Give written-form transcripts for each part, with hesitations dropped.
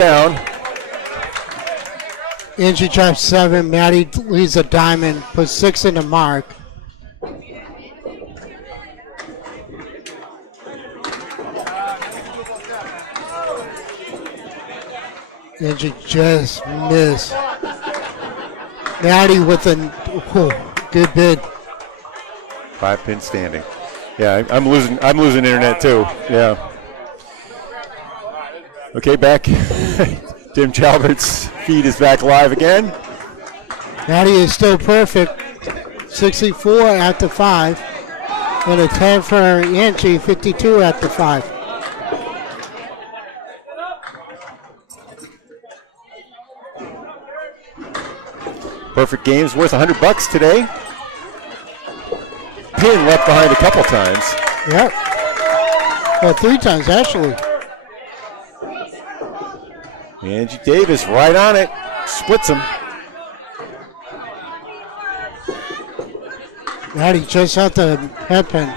down. Angie drops 7. Maddie leads a diamond, puts 6 in the mark. Angie just missed. Maddie with a good bid. 5-pin standing. Yeah, I'm losing internet too. Yeah. Okay, back. Tim Chalbert's feed is back live again. Maddie is still perfect. 64 after 5. And a 10 for Angie, 52 after 5. Perfect game's worth $100 today. Pin left behind a couple times. Yep. Well, 3 times actually. Angie Davis right on it. Splits him. Maddie just out the headpin.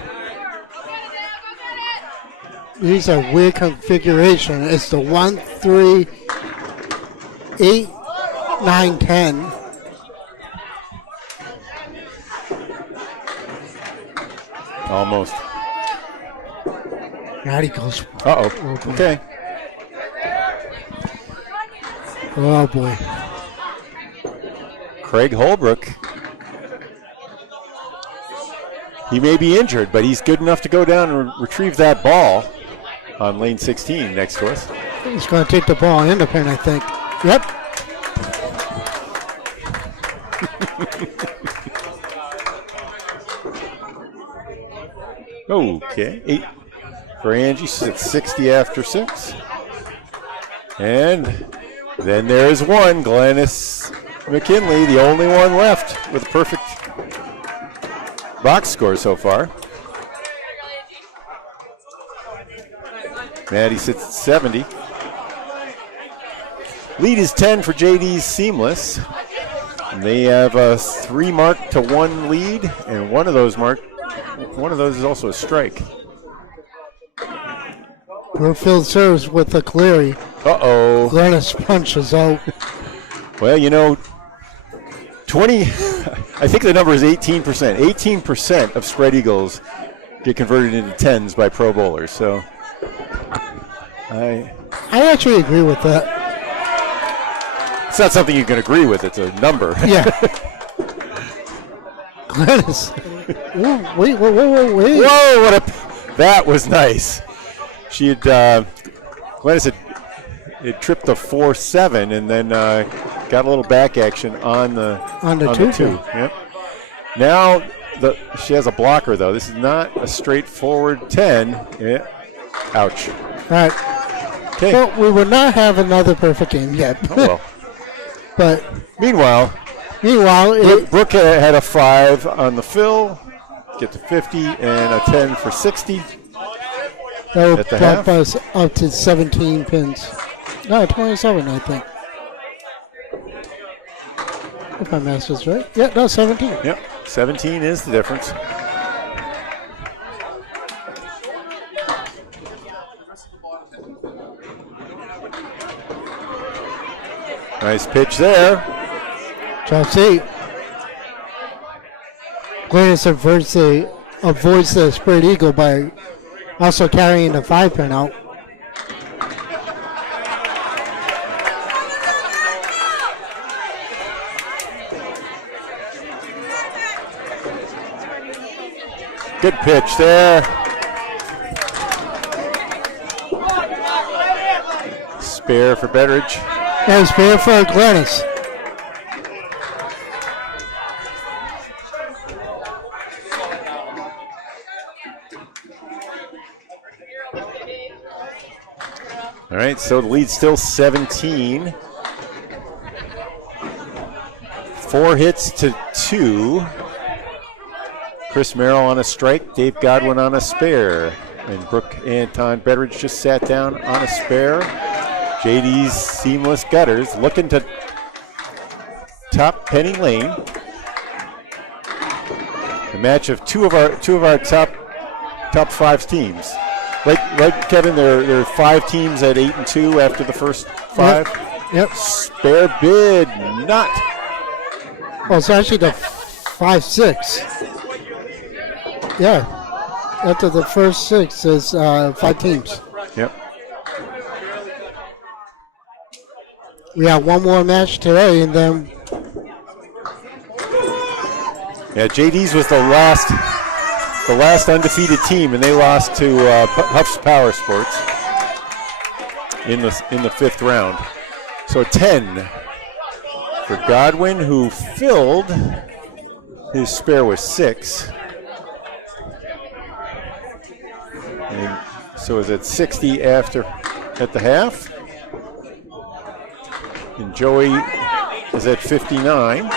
These are weird configuration. It's the 1, 3, 8, 9, 10. Almost. Maddie goes. Uh-oh. Okay. Oh, boy. Craig Holbrook. He may be injured, but he's good enough to go down and retrieve that ball on lane 16 next to us. He's going to take the ball in the pin, I think. Yep. Okay. 8 for Angie. 60 after 6. And then there's one. Glennis McKinley, the only one left with a perfect box score so far. Maddie sits at 70. Lead is 10 for JD's Seamless. And they have a 3 mark to 1 lead, and one of those is also a strike. Brookfield serves with a Cleary. Uh-oh. Glennis punches out. Well, 20, I think the number is 18%. 18% of spread eagles get converted into 10s by pro bowlers. So I actually agree with that. It's not something you can agree with. It's a number. Yeah. Glennis. Ooh, wait. Whoa, that was nice. She had, Glennis had tripped the 4-7 and then got a little back action on the 2. Yep. Now she has a blocker though. This is not a straightforward 10. Yeah. Ouch. All right. Okay. Well, we will not have another perfect game yet. Oh, well. But meanwhile, Brooke had a 5 on the fill, get to 50, and a 10 for 60. That will bump us up to 17 pins. No, 27, I think. If my math is right. Yeah, no, 17. Yep, 17 is the difference. Nice pitch there. Drops 8. Glennis avoids the spread eagle by also carrying the 5-pin out. Good pitch there. Spare for Betteridge. And spare for Glennis. All right, so the lead's still 17. 4 hits to 2. Chris Merrill on a strike, Dave Godwin on a spare. And Brooke Anton Betteridge just sat down on a spare. JD's Seamless Gutters looking to top Penny Lane. A match of two of our top 5 teams. Right, Kevin. There are 5 teams at 8-2 after the first 5. Yep. Spare bid, not. Oh, it's actually the 5-6. Yeah. After the first 6, there's 5 teams. Yep. We have one more match today, and then. Yeah, JD's was the last undefeated team, and they lost to Huff's Power Sports in the 5th round. So 10 for Godwin, who filled. His spare was 6. And so is it 60 at the half? And Joey is at 59.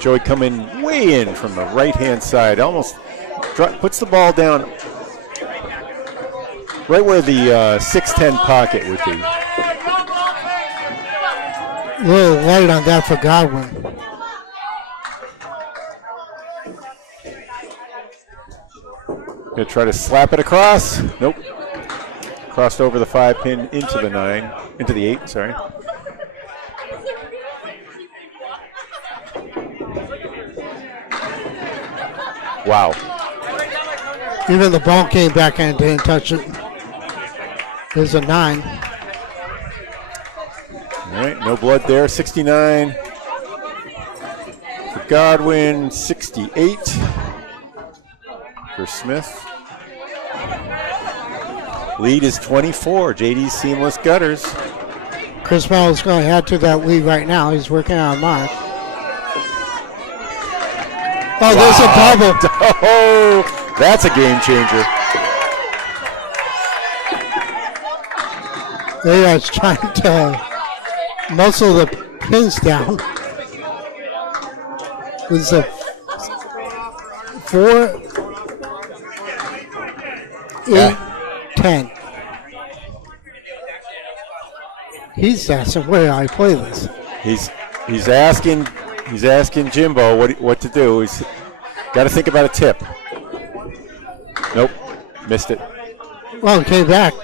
Joey coming way in from the right-hand side, almost puts the ball down right where the 6'10" pocket would be. A little light on that for Godwin. Gonna try to slap it across. Nope. Crossed over the 5-pin into the 9, into the 8, sorry. Wow. Even the ball came back and didn't touch it. There's a 9. All right, no blood there. 69 for Godwin, 68 for Smith. Lead is 24. JD's Seamless Gutters. Chris Mellow's going to add to that lead right now. He's working on a mark. Oh, there's a double. Oh, that's a game changer. They are trying to muscle the pins down. This is a 4, 8, 10. He's asking where I play this. He's asking Jimbo what to do. He's got to think about a tip. Nope, missed it. Well, it came back.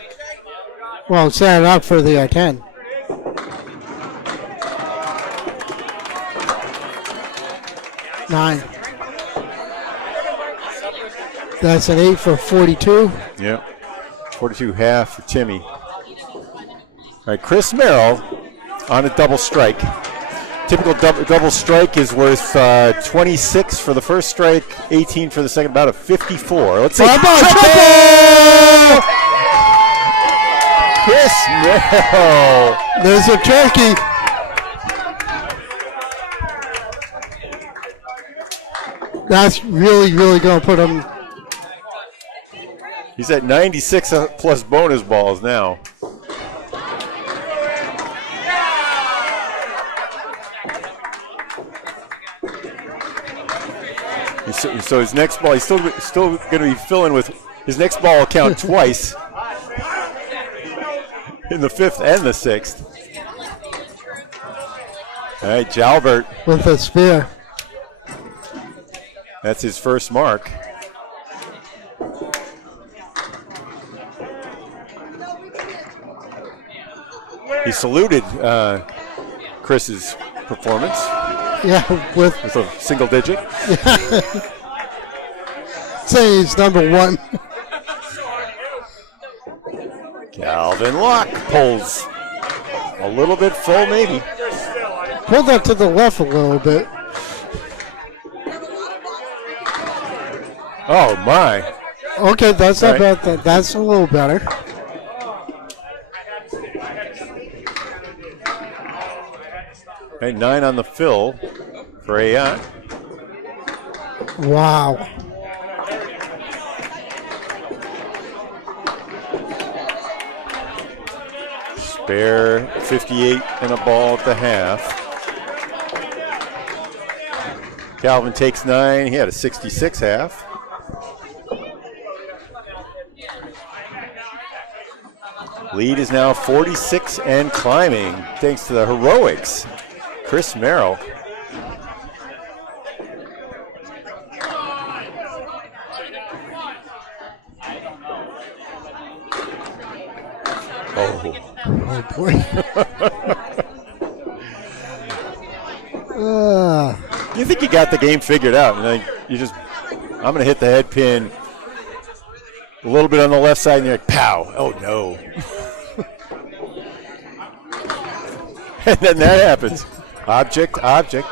Well, set it up for the 10. Nine. That's an 8 for 42. Yep. 42 half for Timmy. All right, Chris Merrill on a double strike. Typical double strike is worth 26 for the first strike, 18 for the second, about a 54. Let's see. Triple! Chris Merrill. There's a turkey. That's really, really going to put him. He's at 96 plus bonus balls now. So his next ball, he's still going to be filling with his next ball will count twice in the 5th and the 6th. All right, Jalbert with a spear. That's his first mark. He saluted Chris's performance. Yeah, with a single digit. Say he's number 1. Calvin Locke pulls a little bit full, maybe. Pull that to the left a little bit. Oh, my. Okay, that's not bad. That's a little better. Okay, 9 on the fill for Ayat. Wow. Spare 58 and a ball at the half. Calvin takes 9. He had a 66 half. Lead is now 46 and climbing thanks to the heroics. Chris Merrill. Oh, boy. You think you got the game figured out, and then I'm going to hit the head pin a little bit on the left side, and you're like, pow. Oh, no. And then that happens. Object,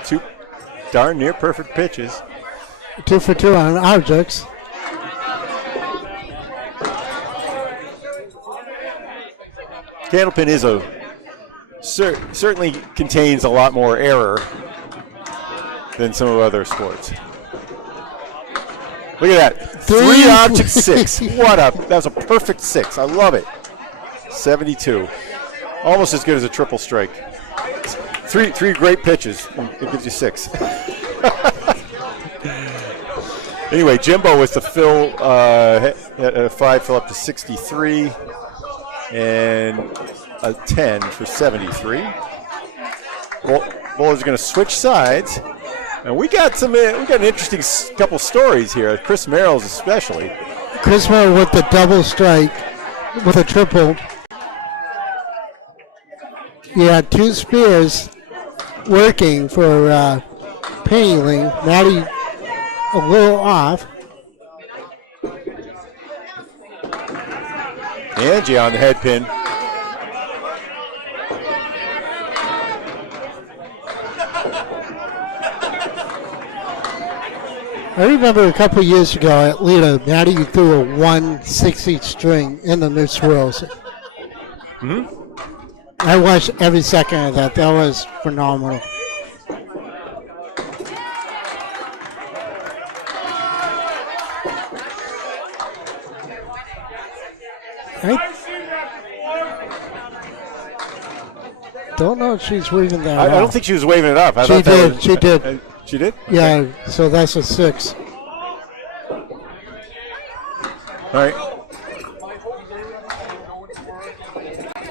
two darn near perfect pitches. 2 for 2 on objects. Candlepin is certainly contains a lot more error than some of other sports. Look at that. 3 object 6. That was a perfect 6. I love it. 72. Almost as good as a triple strike. Three great pitches. It gives you 6. Anyway, Jimbo with the fill at a 5 fill up to 63. And a 10 for 73. Bowlers are going to switch sides. And we got an interesting couple stories here. Chris Merrill's especially. Chris Merrill with the double strike, with a triple. You had 2 spears working for Pennyling. Maddie a little off. Angie on the head pin. I remember a couple years ago at Lita, Maddie threw a 160 string in the New Swirls. I watched every second of that. That was phenomenal. I don't know if she's waving that I off. don't think she was waving it up. She did. She did. She did? Yeah, so that's a 6. All right.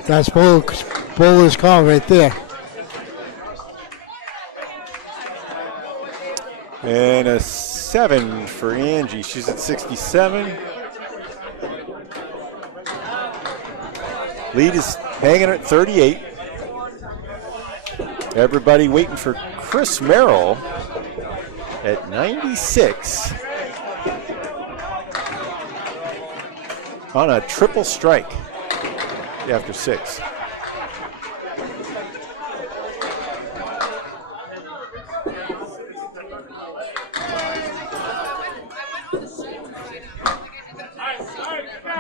That's bowler's call right there. And a 7 for Angie. She's at 67. Lead is hanging at 38. Everybody waiting for Chris Merrill at 96 on a triple strike after 6.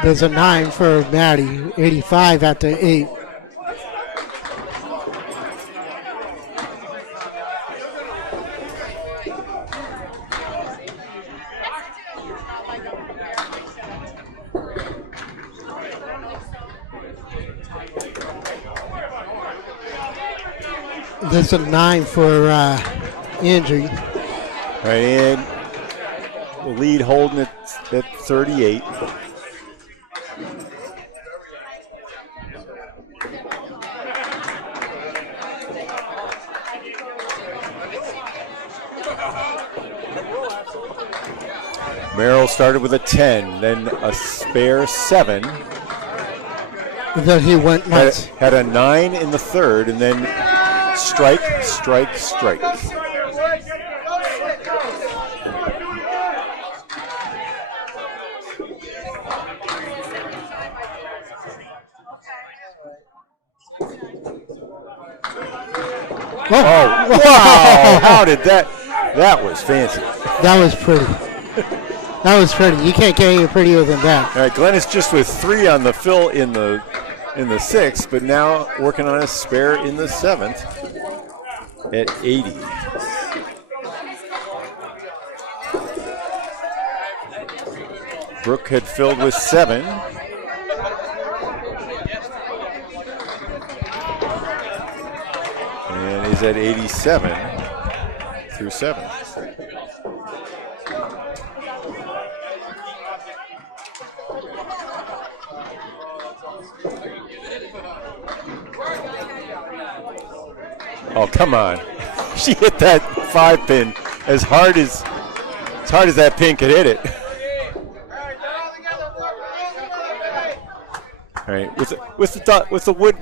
There's a 9 for Maddie, 85 after 8. There's a 9 for Angie. All right, and the lead holding it at 38. Merrill started with a 10, then a spare 7. Then he went nuts. Had a 9 in the third, and then strike, strike, strike. Oh, wow. How did that? That was fancy. That was pretty. That was pretty. You can't get any prettier than that. All right, Glenn is just with 3 on the fill in the 6th, but now working on a spare in the 7th at 80. Brooke had filled with 7. And is at 87 through 7. Oh, come on. She hit that 5 pin as hard as that pin could hit it. right, with the wood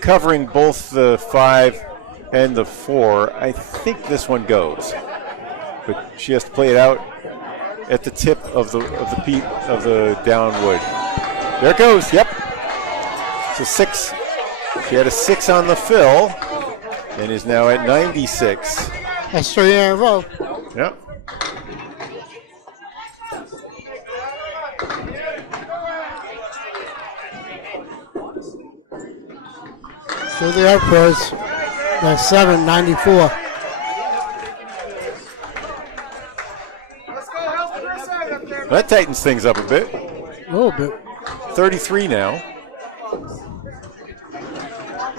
covering both the 5 and the 4, I think this one goes. But she has to play it out at the tip of the down wood. There it goes. Yep. It's a 6. She had a 6 on the fill and is now at 96. That's 3 in a row. Yep. So the outpost, that's 794. That tightens things up a bit. A little bit. 33 now.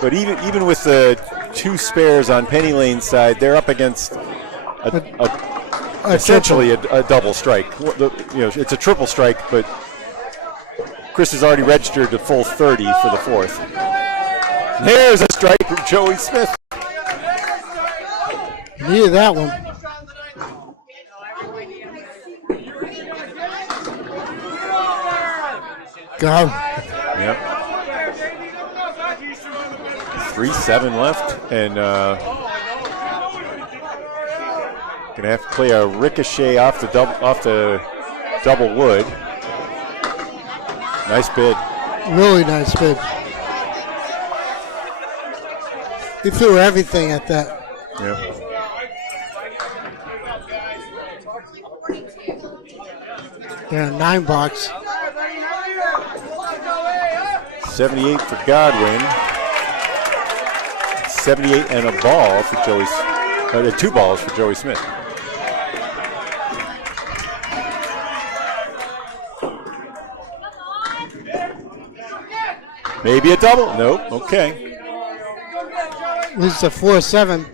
But even with the 2 spares on Penny Lane's side, they're up against essentially a double strike. It's a triple strike, but Chris has already registered a full 30 for the 4th. There's a strike from Joey Smith. Needed that one. Go. Yep. 3-7 left, and gonna have to play a ricochet off the double wood. Nice bid. Really nice bid. He threw everything at that. Yep. Yeah, 9 box. 78 for Godwin. 78 and a ball for 2 balls for Joey Smith. Maybe a double. Nope. Okay. This is a 4-7.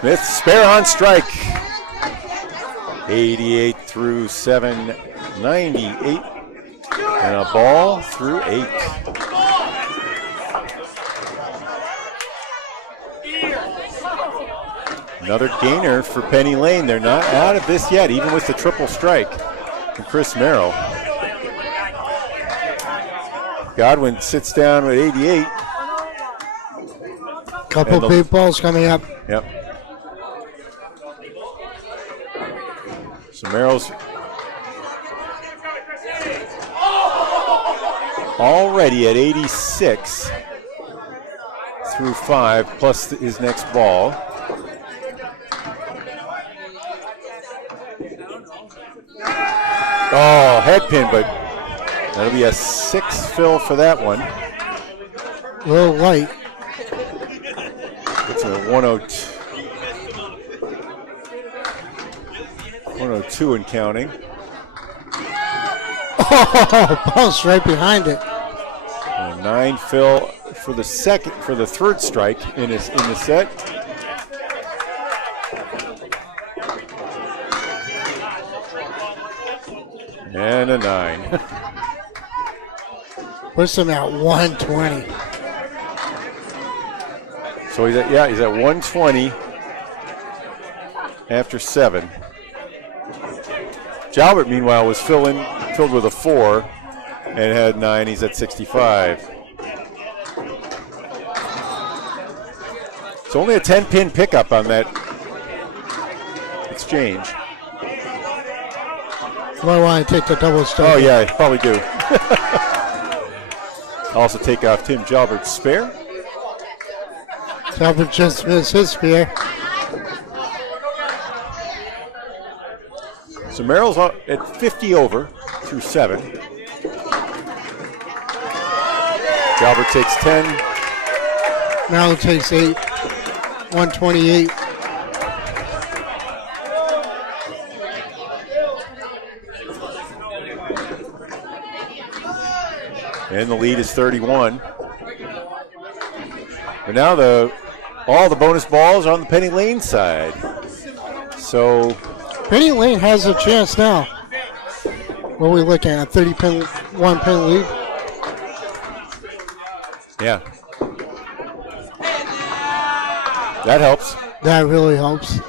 Smith, spare on strike. 88 through 7, 98. And a ball through 8. Another gainer for Penny Lane. They're not out of this yet, even with the triple strike from Chris Merrill. Godwin sits down with 88. Couple big balls coming up. Yep. So Merrill's already at 86 through 5, plus his next ball. Oh, head pin, but that'll be a 6 fill for that one. A little light. It's a 102. 102 and counting. Oh, bounce right behind it. A 9 fill for the 3rd strike in the set. And a 9. Puts him at 120. So he's at 120 after 7. Jalbert, meanwhile, was filled with a 4 and had 9. He's at 65. It's only a 10-pin pickup on that exchange. You might want to take the double strike. Oh, yeah, I probably do. Also take off Tim Jalbert's spare. Jalbert just missed his spear. So Merrill's at 50 over through 7. Jalbert takes 10. Merrill takes 8. 128. And the lead is 31. But now all the bonus balls are on the Penny Lane side. So Penny Lane has a chance now. What are we looking at? 1 pin lead? yeah. That helps. That really helps.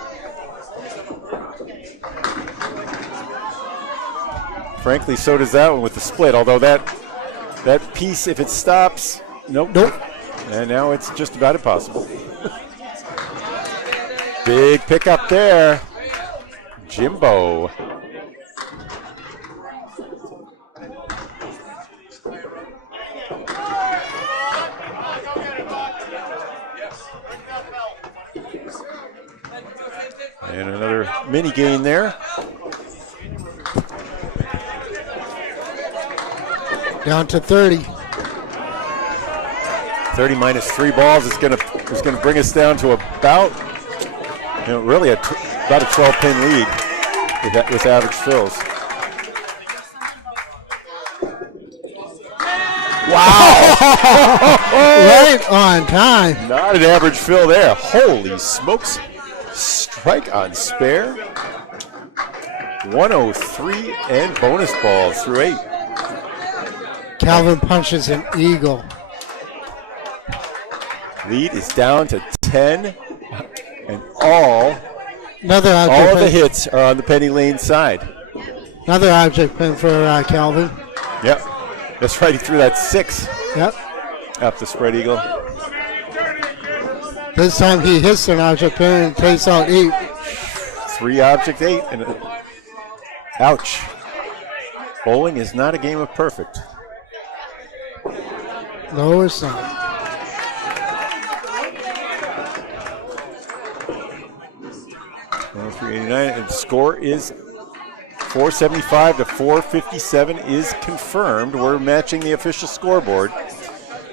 Frankly, so does that one with the split. Although that piece, if it stops, nope. And now it's just about impossible. Big pickup there, Jimbo. And another mini gain there. Down to 30. 30 minus 3 balls is going to bring us down to about, really about a 12-pin lead with average fills. Wow! Right on time. Not an average fill there. Holy smokes! Strike on spare. 103 and bonus balls through 8. Calvin punches an eagle. Lead is down to 10, and all of the hits are on the Penny Lane side. Another object pin for Calvin. Yep, that's right. He threw that 6. Yep. Up the spread eagle. This time he hits an object pin and takes out 8. 3 object 8, and ouch. Bowling is not a game of perfect. No, it's not. $389, and the score is 475 to 457 is confirmed. We're matching the official scoreboard.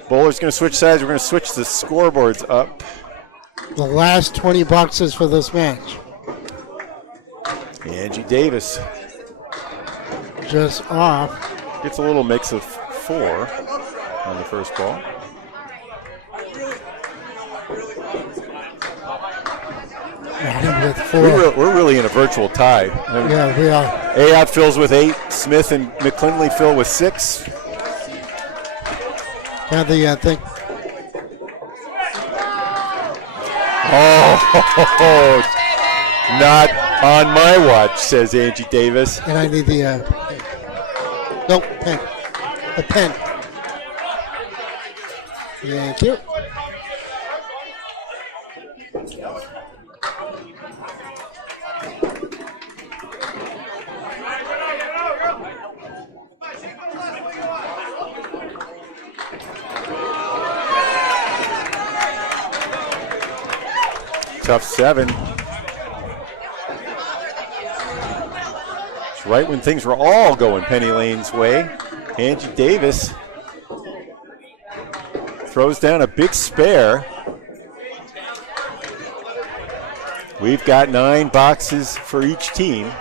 Bowler's going to switch sides. We're going to switch the scoreboards up. The last 20 boxes for this match. Angie Davis just off. Gets a little mix of 4 on the first ball. With 4. We're really in a virtual tie. Yeah, we are. Ayotte fills with 8. Smith and McClinley fill with 6. Now the thing. Oh, not on my watch, says Angie Davis. And I need the nope, pen. The pen. Thank you. Tough 7. It's right when things were all going Penny Lane's way. Angie Davis throws down a big spare. We've got 9 boxes for each team.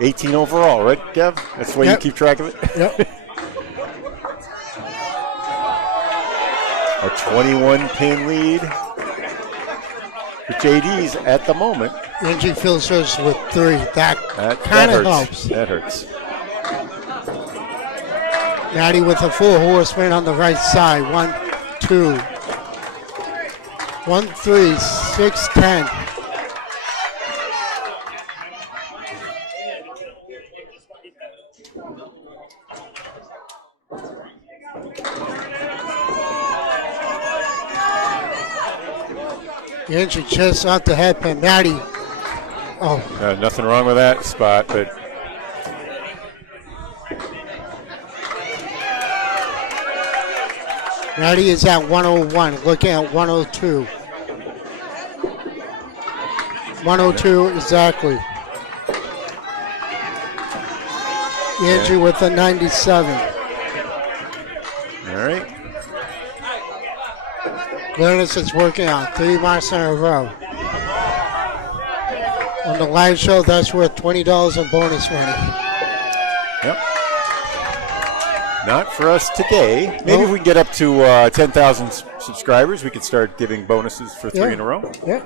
18 overall, right, Kev? That's the way you keep track of it? Yep. A 21-pin lead for JD's at the moment. Angie fills hers with 3. That kind of helps. That hurts. Maddie with a full horseman on the right side. 1, 2. 1, 3, 6, 10. Angie just off the head pin. Maddie. Oh. Nothing wrong with that spot, but Maddie is at 101, looking at 102. 102 exactly. Angie with a 97. All right. Glennis is working on 3 marks in a row. On the live show, that's worth $20 in bonus money. Yep. Not for us today. Maybe if we can get up to 10,000 subscribers, we could start giving bonuses for 3 in a row. Yeah.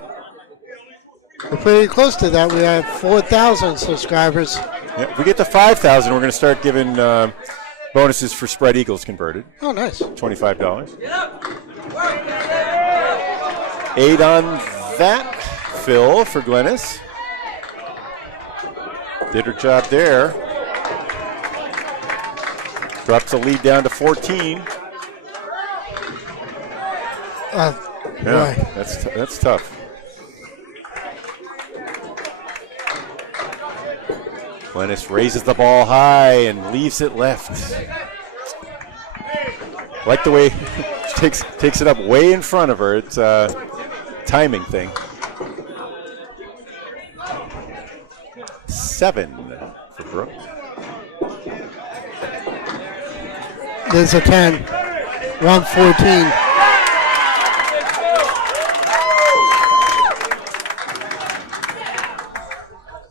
We're pretty close to that. We have 4,000 subscribers. Yeah, if we get to 5,000, we're going to start giving bonuses for spread eagles converted. Oh, nice. $25. 8 on that fill for Glennis. Did her job there. Drops the lead down to 14. Yeah, that's tough. Glennis raises the ball high and leaves it left. Like the way she takes it up way in front of her. It's a timing thing. 7 for Brooke. There's a 10. 114.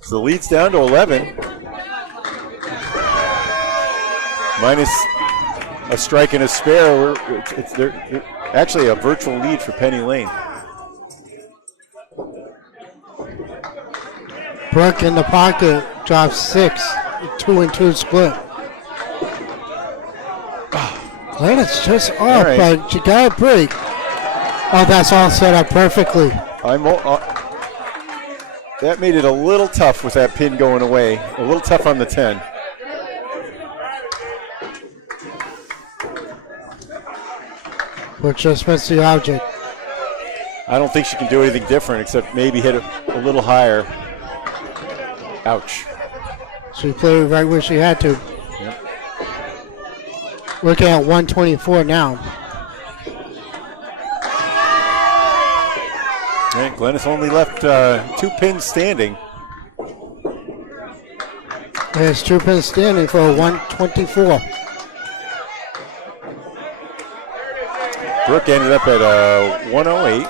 So the lead's down to 11. Minus a strike and a spare. They're actually a virtual lead for Penny Lane. Brooke in the pocket drops 6. 2-2 split. Glennis just up, right. but you got a break. Oh, that's all set up perfectly. That made it a little tough with that pin going away. A little tough on the 10. But just missed the object. I don't think she can do anything different except maybe hit it a little higher. Ouch. She played it right where she had to. Yep. Looking at 124 now. And Glennis only left 2 pins standing. There's 2 pins standing for a 124. Brooke ended up at 108.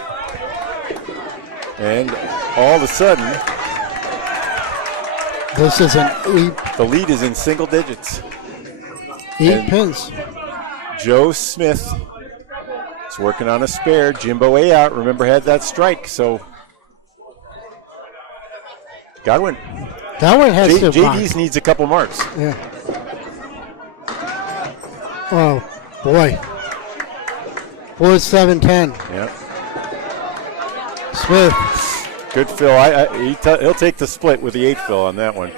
And all of a sudden, this is an 8. the lead is in single digits. 8 pins. Joe Smith is working on a spare. Jimbo A out. Remember, had that strike, so Godwin. Godwin has to JD's needs a couple marks. Yeah. Oh, boy. 4-7-10. Yep. Smith. Good fill. He'll take the split with the 8 fill on that one.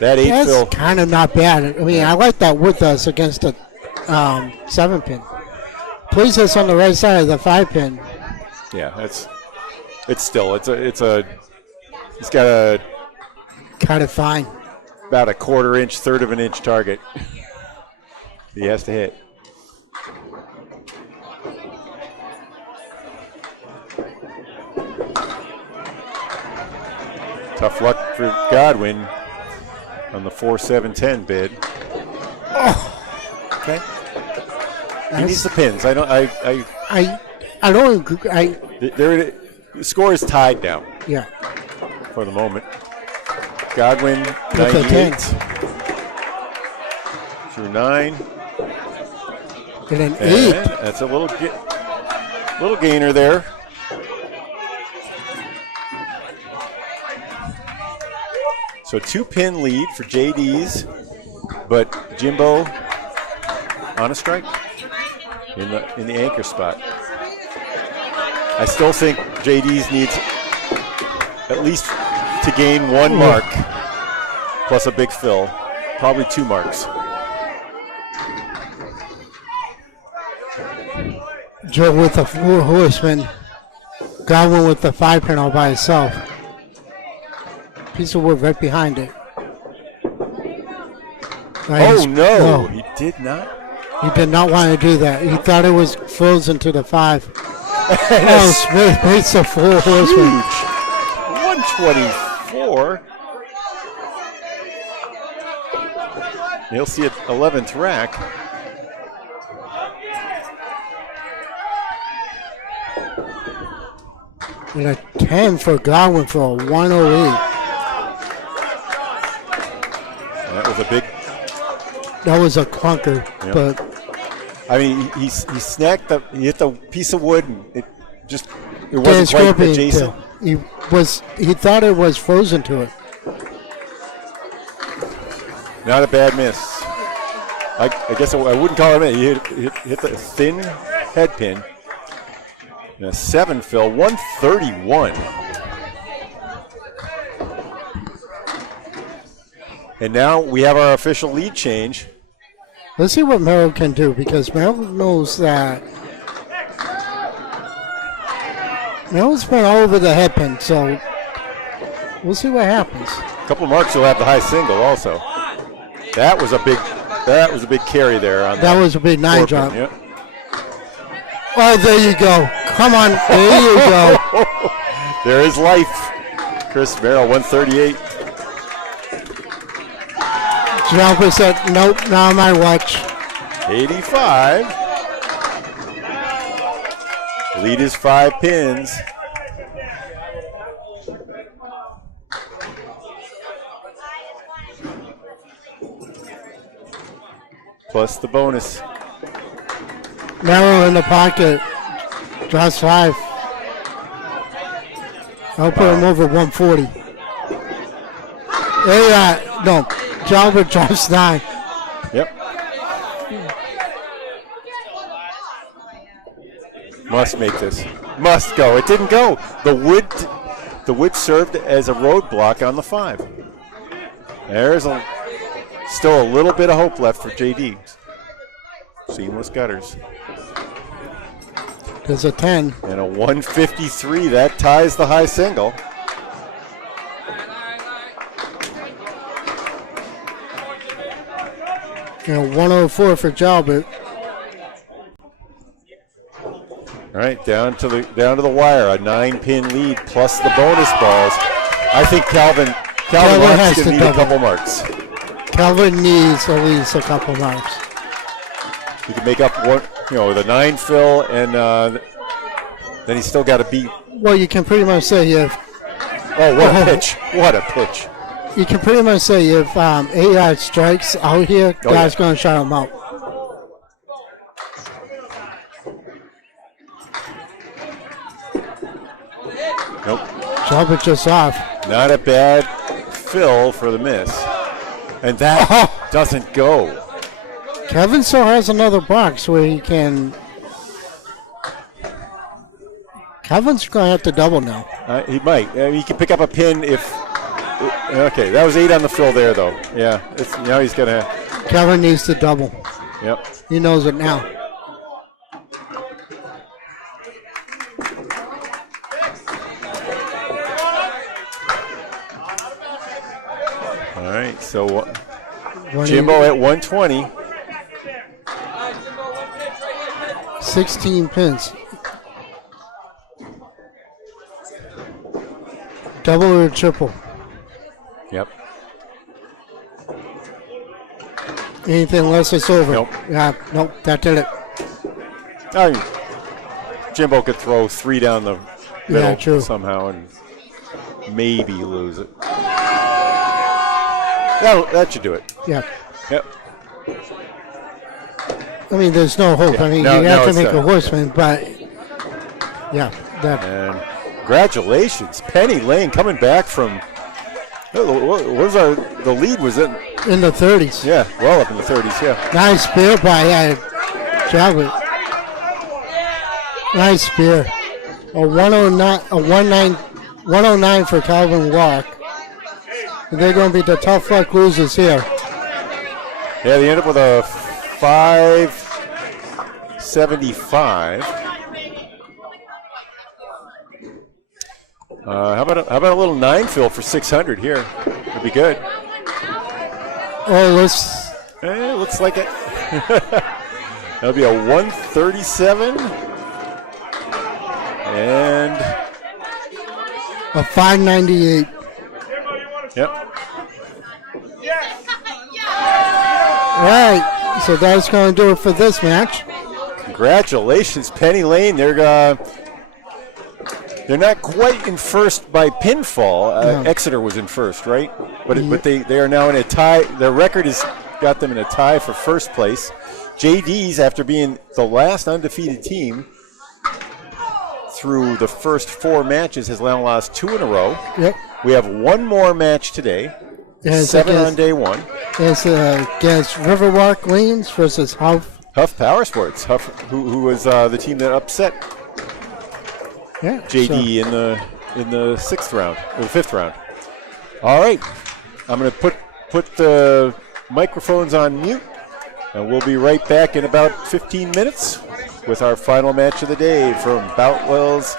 That 8 fill. That's kind of not bad. I mean, I like that with us against a 7 pin. Plays us on the right side of the 5 pin. Yeah, it's got a Kind of fine. about a 1/4 inch, 1/3 of an inch target. He has to hit. Tough luck for Godwin on the 4-7-10 bid. Oh. Okay. He needs the pins. I don't. The score is tied now Yeah. for the moment. Godwin With the 98 through 9. And an 8. And that's a little gainer there. So 2-pin lead for JD's, but Jimbo on a strike in the anchor spot. I still think JD's needs at least to gain 1 mark plus a big fill, probably 2 marks. Joe with the 4 horsemen. Godwin with the 5 pin all by himself. Piece of wood right behind it. Oh, no, he did not. He did not want to do that. He thought it was frozen to the 5. Oh, Smith makes a 4 horseman. Huge. 124. You'll see it 11th rack. And a 10 for Godwin for a 108. That was a clunker, yeah. But I mean, he snagged he hit the piece of wood, and it wasn't quite adjacent. He thought it was frozen to it. Not a bad miss. I guess I wouldn't call it a miss. He hit the thin head pin. And a 7 fill, 131. And now we have our official lead change. Let's see what Merrill can do, because Merrill knows that Merrill's been all over the headpin, so we'll see what happens. A couple of marks, you'll have the high single also. That was a big carry there. That was a big 9 drop. Yep. Oh, there you go. Come on, there you go. There is life. Chris Merrill, 138. Jumper said, nope, not on my watch. 85. Lead is 5 pins. Plus the bonus. Merrill in the pocket. Drops 5. I'll put him over 140. No, Jumper drops 9. Yep. Must make this. Must go. It didn't go. The wood served as a roadblock on the 5. There's still a little bit of hope left for JD. Seamless gutters. There's a 10. And a 153. That ties the high single. And a 104 for Jalbert. All right, down to the wire. A 9-pin lead plus the bonus balls. I think Calvin has wants to to need double. a couple marks. Calvin needs at least a couple marks. He can make up one, with a 9 fill, and then he's still got to beat. Well, you can pretty much say if. Oh, what a pitch! What a pitch! You can pretty much say if AI strikes out here, guy's going to shut him out. Nope. Jalbert just off. Not a bad fill for the miss, and that doesn't go. Kevin still has another box where he can. Kevin's going to have to double now. He might. He can pick up a pin if. Okay, that was 8 on the fill there, though. Yeah, now he's gonna. Kevin needs to double. Yep. He knows it now. All right, so Jimbo at 120. 16 pins. Double or triple? Yep. Anything less, it's over. Nope. Yeah, nope, that did it. I mean, Jimbo could throw 3 down the middle true. somehow and maybe lose it. That should do it. Yeah. Yep. I mean, there's no hope. Yeah. I mean, No, you have to it's make not. a horseman, but yeah, that. And congratulations, Penny Lane coming back from. What was the lead? Was it in the 30s? Yeah, well up in the 30s. Yeah. Nice spear by Jalbert. Nice spear. A 109 for Calvin Walk. They're going to be the tough luck losers here. Yeah, they end up with a 575. How about a little 9 fill for 600 here? Would be good. Oh, looks like it. That'll be a 137 and a 598. Yep. All right, so that's going to do it for this match. Congratulations, Penny Lane. They're not quite in first by pinfall. No. Exeter was in first, right? But they are now in a tie. Their record has got them in a tie for first place. JD's, after being the last undefeated team through the first 4 matches, has now lost 2 in a row. Yep. We have one more match today. 7 on day 1. It's against Riverwalk Lanes versus Huff. Huff Power Sports. Huff, who was the team that upset Yeah, JD in the 6th round or the 5th round. All right, I'm going to put the microphones on mute, and we'll be right back in about 15 minutes with our final match of the day from Boutwell's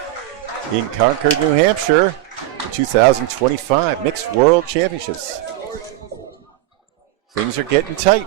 in Concord, New Hampshire, the 2025 Mixed World Championships. Things are getting tight.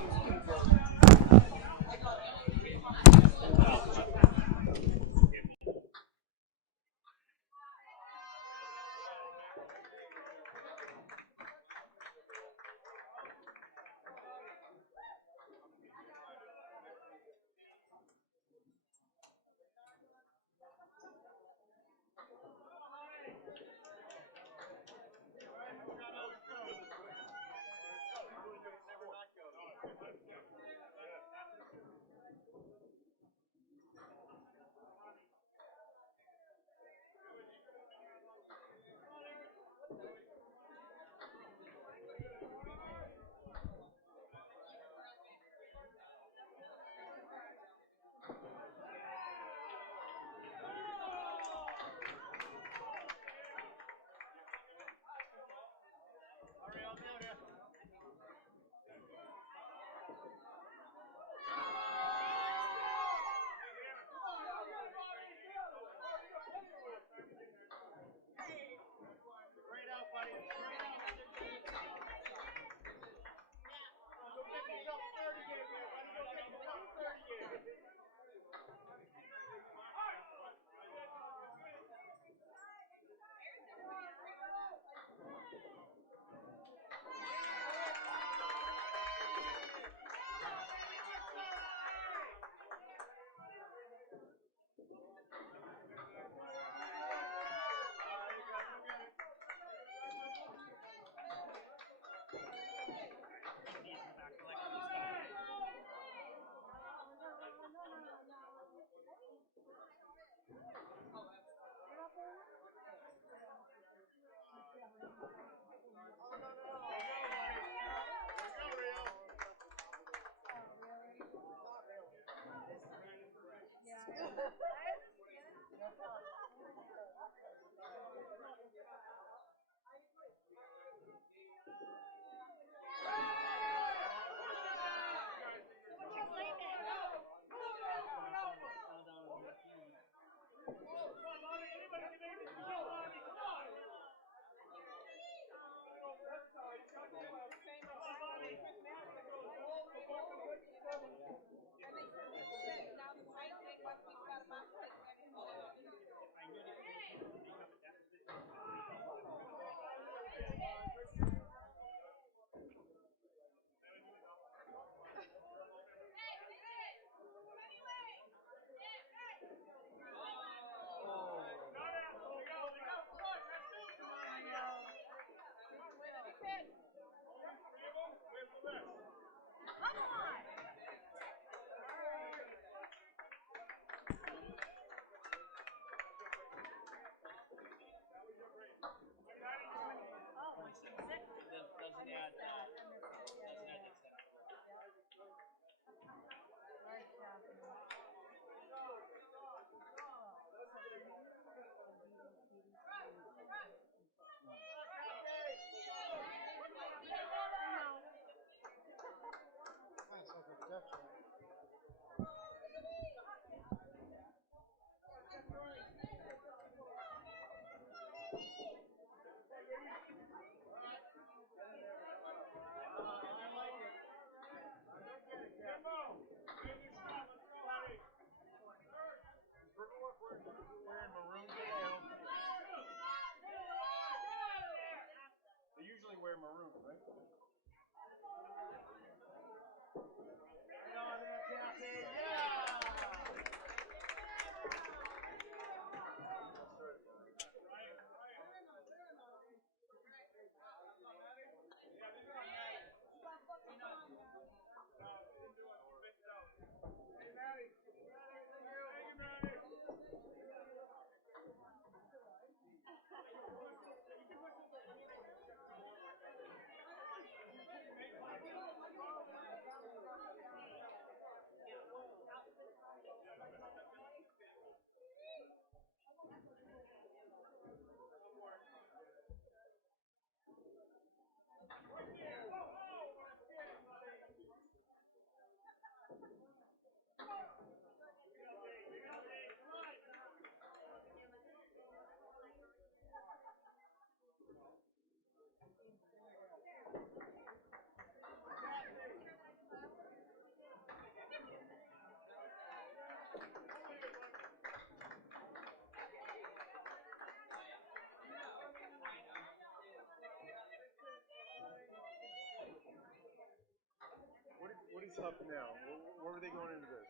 is Huff now? Where were they going into this?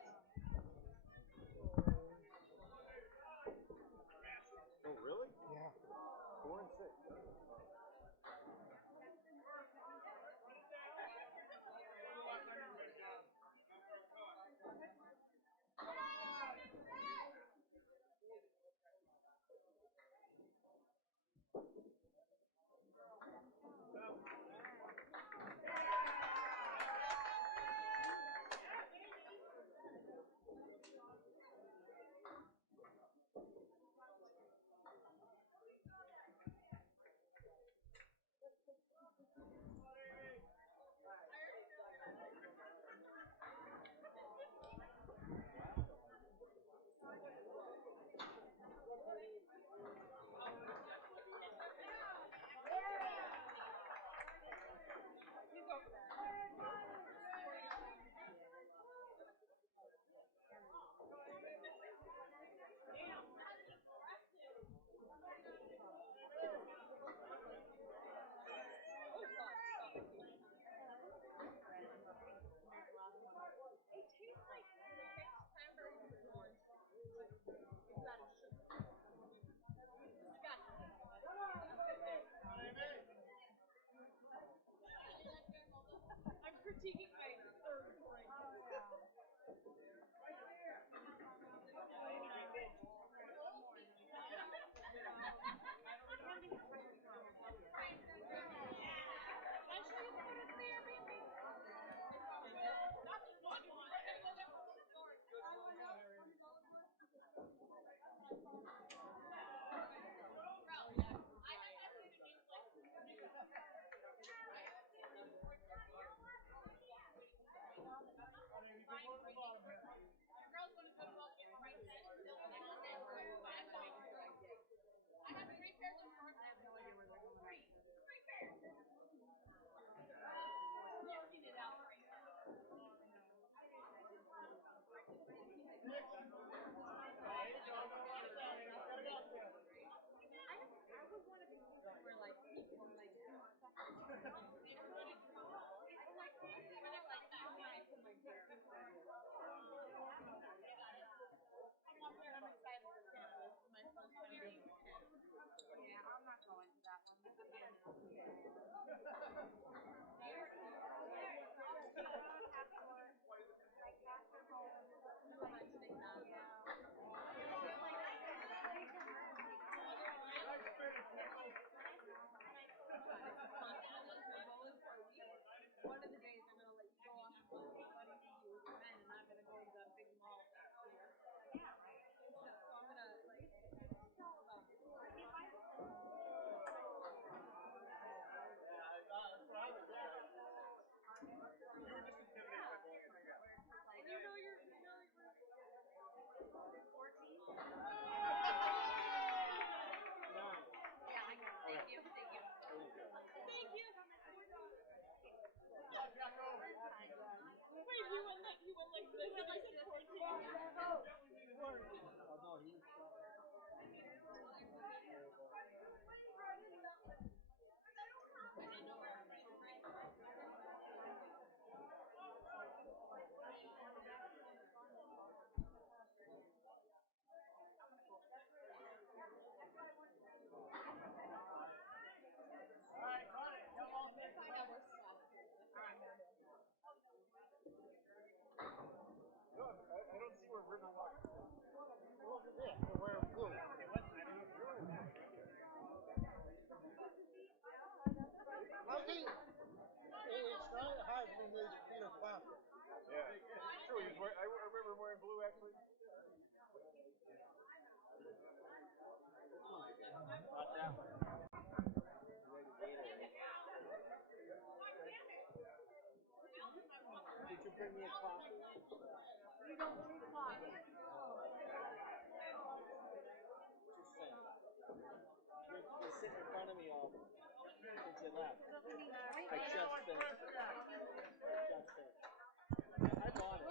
Oh, really? Yeah. 4 and 6. I'm critiquing my third drink. I have 3 pairs of shorts. I have no idea where they're going. 3 pairs. Looking it out right now. I would want to be somewhere where like he can like do stuff. They were running through. I don't like when it's like that when I put my gear. I'm excited for this. This is my first time being here. Yeah, I'm not going to that one. One of the days I'm gonna let you go off and what you can do with your men, and I'm gonna go to that big mall. So I'm gonna like tell about it. You know you're 14? Yeah, I got it. Thank you. Thank you. Thank you. Wait, you went like this and I said 14. Oh, no, he's. Alright, got it. Come on, Find out where stuff. No, I don't see where Riverwalk is. Yeah, so we're blue. I think it's not hard when there's Peter Parker. Yeah, it's true. I remember wearing blue actually. Not that one. Did you bring me a coffee? You don't drink coffee. Just saying. You're sitting in front of me all since you left. I just finished. I bought it.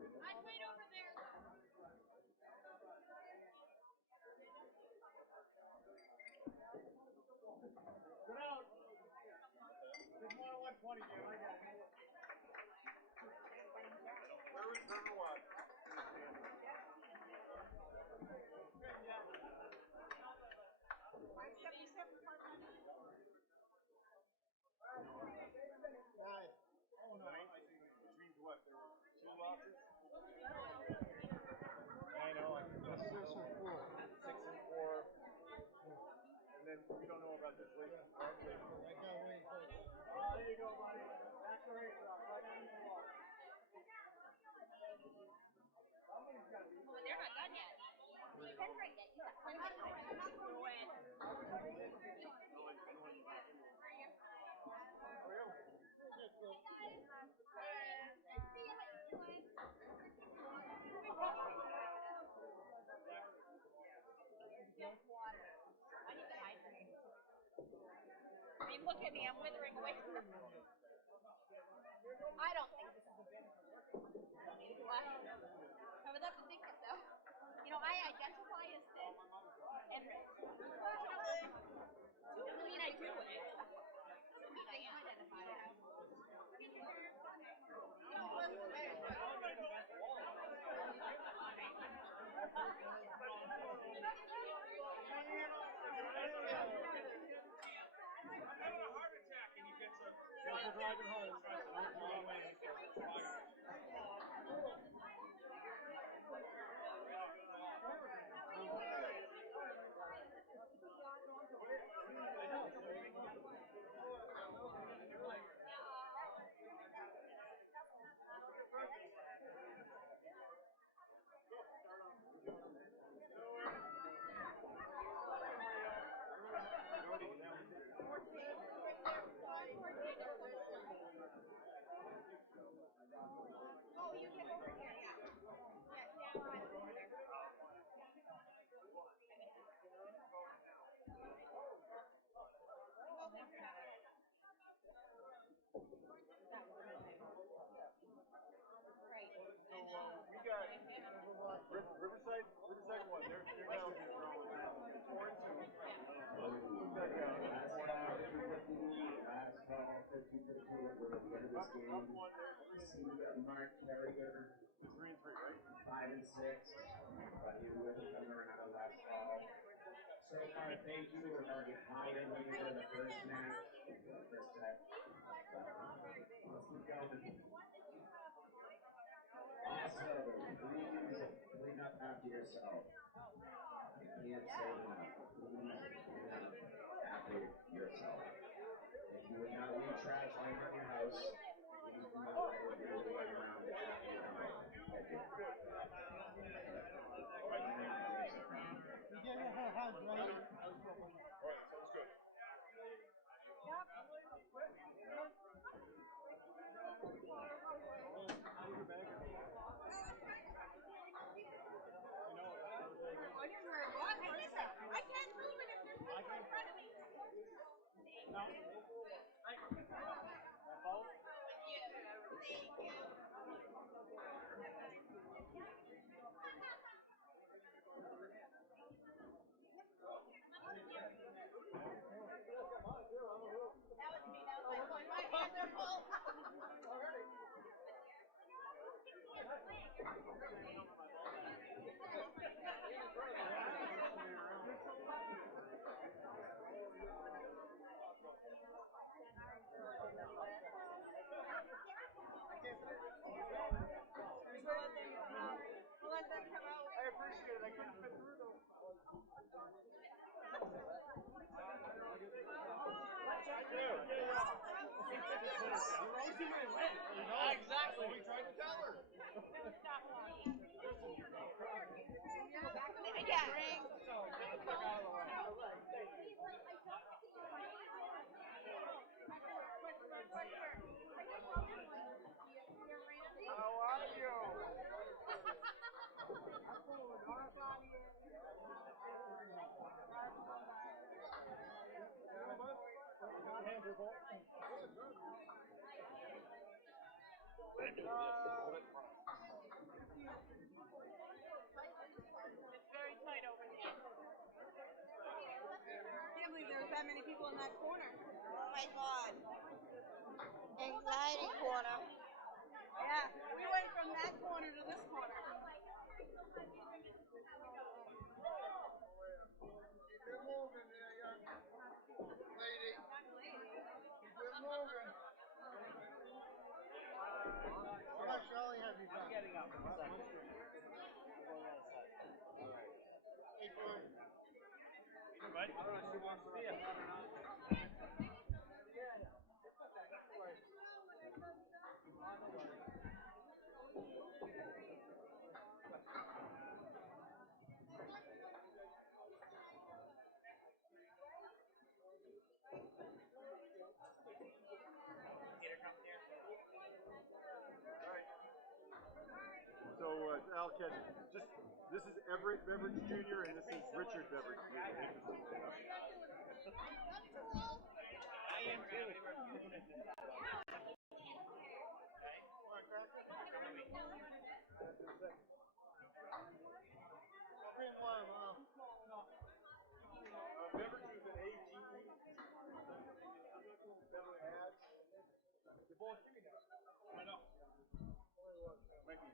I'd wait over there. Sit out. There's one on 120, Jim. I got it. Where was Riverwalk? 577, 500. Guys. Oh, no. Which means what? There were 2 losses? I know. I think that's 6 and 4. 6 and 4. And then we don't know about this race. Congratulations. I got Wayne Coach. There you go, buddy. Back to race. Right on the wall. Well, they're not done yet. You can break it. You got plenty of time. Go in. See you, how you doing? Just water. I need to hydrate. I mean, look at me. I'm withering away. I don't think this is a good what? I would love to think it though. You know, I identify as thin and rich. Doesn't mean I do it. Doesn't mean I am. Identify as. I'm having a heart attack, and he gets a. Thanks for driving home. Oh, you get over here, yeah. Yeah, down by the corner. Right. So we got Riverside won. They're down 4-2. Who's that down? Last call, 50-52 at the end of this game. Mark Carrier, 3-3, right? 5 and 6, but he will be coming around the last call. So far, thank you. We're going to get higher later in the first match. First set. Let's keep going. Also, please clean up after yourself. I can't say enough. Please clean up after yourself. If you would not leave trash lying around your house, please do not let it be lying around after you come home. Thank you. You give her a hug, right? All right, sounds good. I didn't hear what? I can't move it if there's people in front of me. That was me. That was my point. My hands are full. We'll let them come out. I appreciate it. I couldn't fit through though. Exactly. We tried to tell her. Stop walking. Yeah. Drink. How are you? that many people in that corner. Oh my God. Anxiety corner. Yeah, we went from that corner to this corner. Keep it moving there, young lady. Keep it moving. How much Charlie have you done? Getting up. We're going outside. 8.5. Right? I don't know if she wants to be a or not. So, Al, this is Everett Beveridge Jr. and this is Richard Beveridge Jr. I am too. Beveridge is an AGE. Beverly Ads. You're both shooting now. I know. Might be.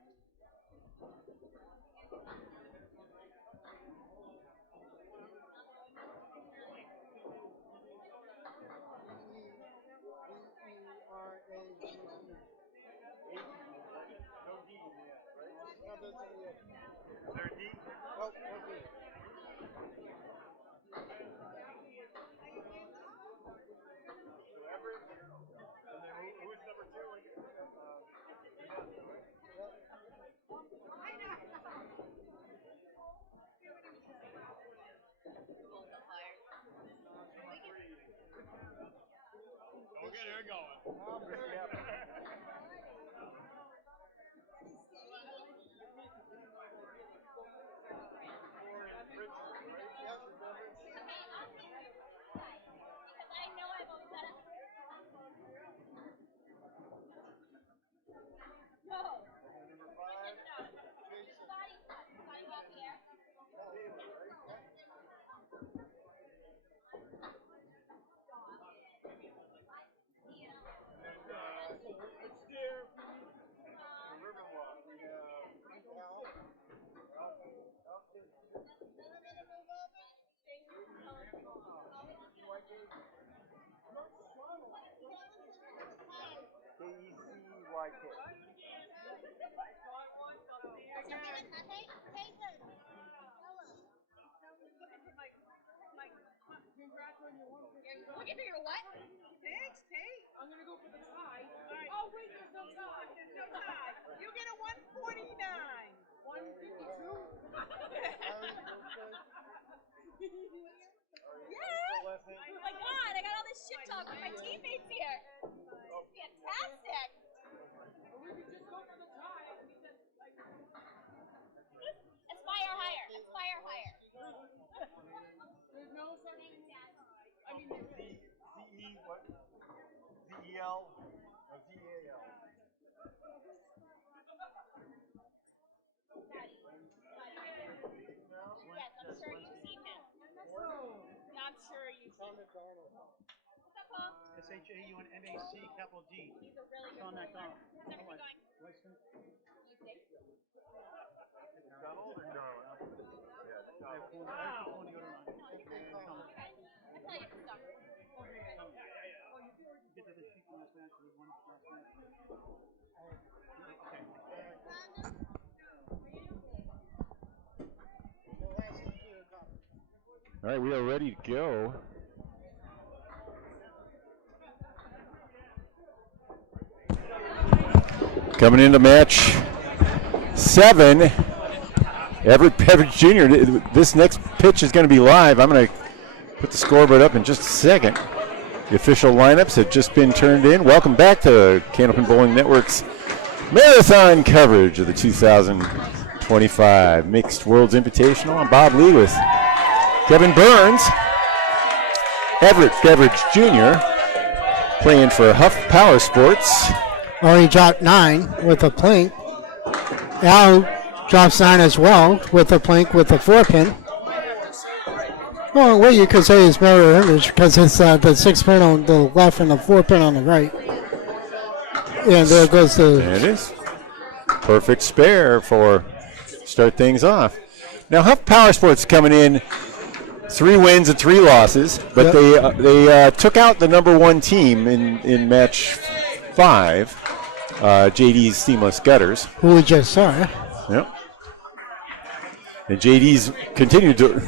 No D in the end, right? No, that's in the end. Is there a D? Nope, no D. So Everett, and then who's number 2? Don't get her going. Riverwalk, we have K-E-C-Y-K. You're looking for your what? Thanks, Kate. I'm gonna go for the tie. Right. Oh wait, there's no tie. There's no tie. You get a 149. 152. Yeah. Oh my God, I got all this shit talk with my teammates here. Fantastic. We could just go for the tie. Aspire higher. Aspire higher. There's no certain. I mean, Z-E what? Z-E-L or Z-A-L? Yes, I'm sure you've seen him. I'm sure you've seen him. What's up, Paul? S-H-A-U-N-M-A-C capital D. He's a really good Sean player. McDonald. How's everything going? Easy. Donald or Darwin? Wow. No, you're good. Okay. That's how you stuff. Get to the sheet from last match. We won last match. All right, we are ready to go. Coming into match 7, Everett Beveridge Jr. This next pitch is going to be live. I'm going to put the scoreboard up in just a second. The official lineups have just been turned in. Welcome back to Candlepin Bowling Network's marathon coverage of the 2025 Mixed Worlds Invitational. I'm Bob Lee with Kevin Burns. Everett Beveridge Jr. playing for Huff Power Sports. He dropped 9 with a plink. Al drops 9 as well with a plink with a 4-pin. Well, what you could say is mirror image because it's the 6 pin on the left and the 4 pin on the right. And there goes the. There it is. Perfect spare for start things off. Now Huff Power Sports coming in 3 wins and 3 losses, but they took out the number 1 team in match 5, JD's Seamless Gutters. Who we just saw. Yep. And JD's continued to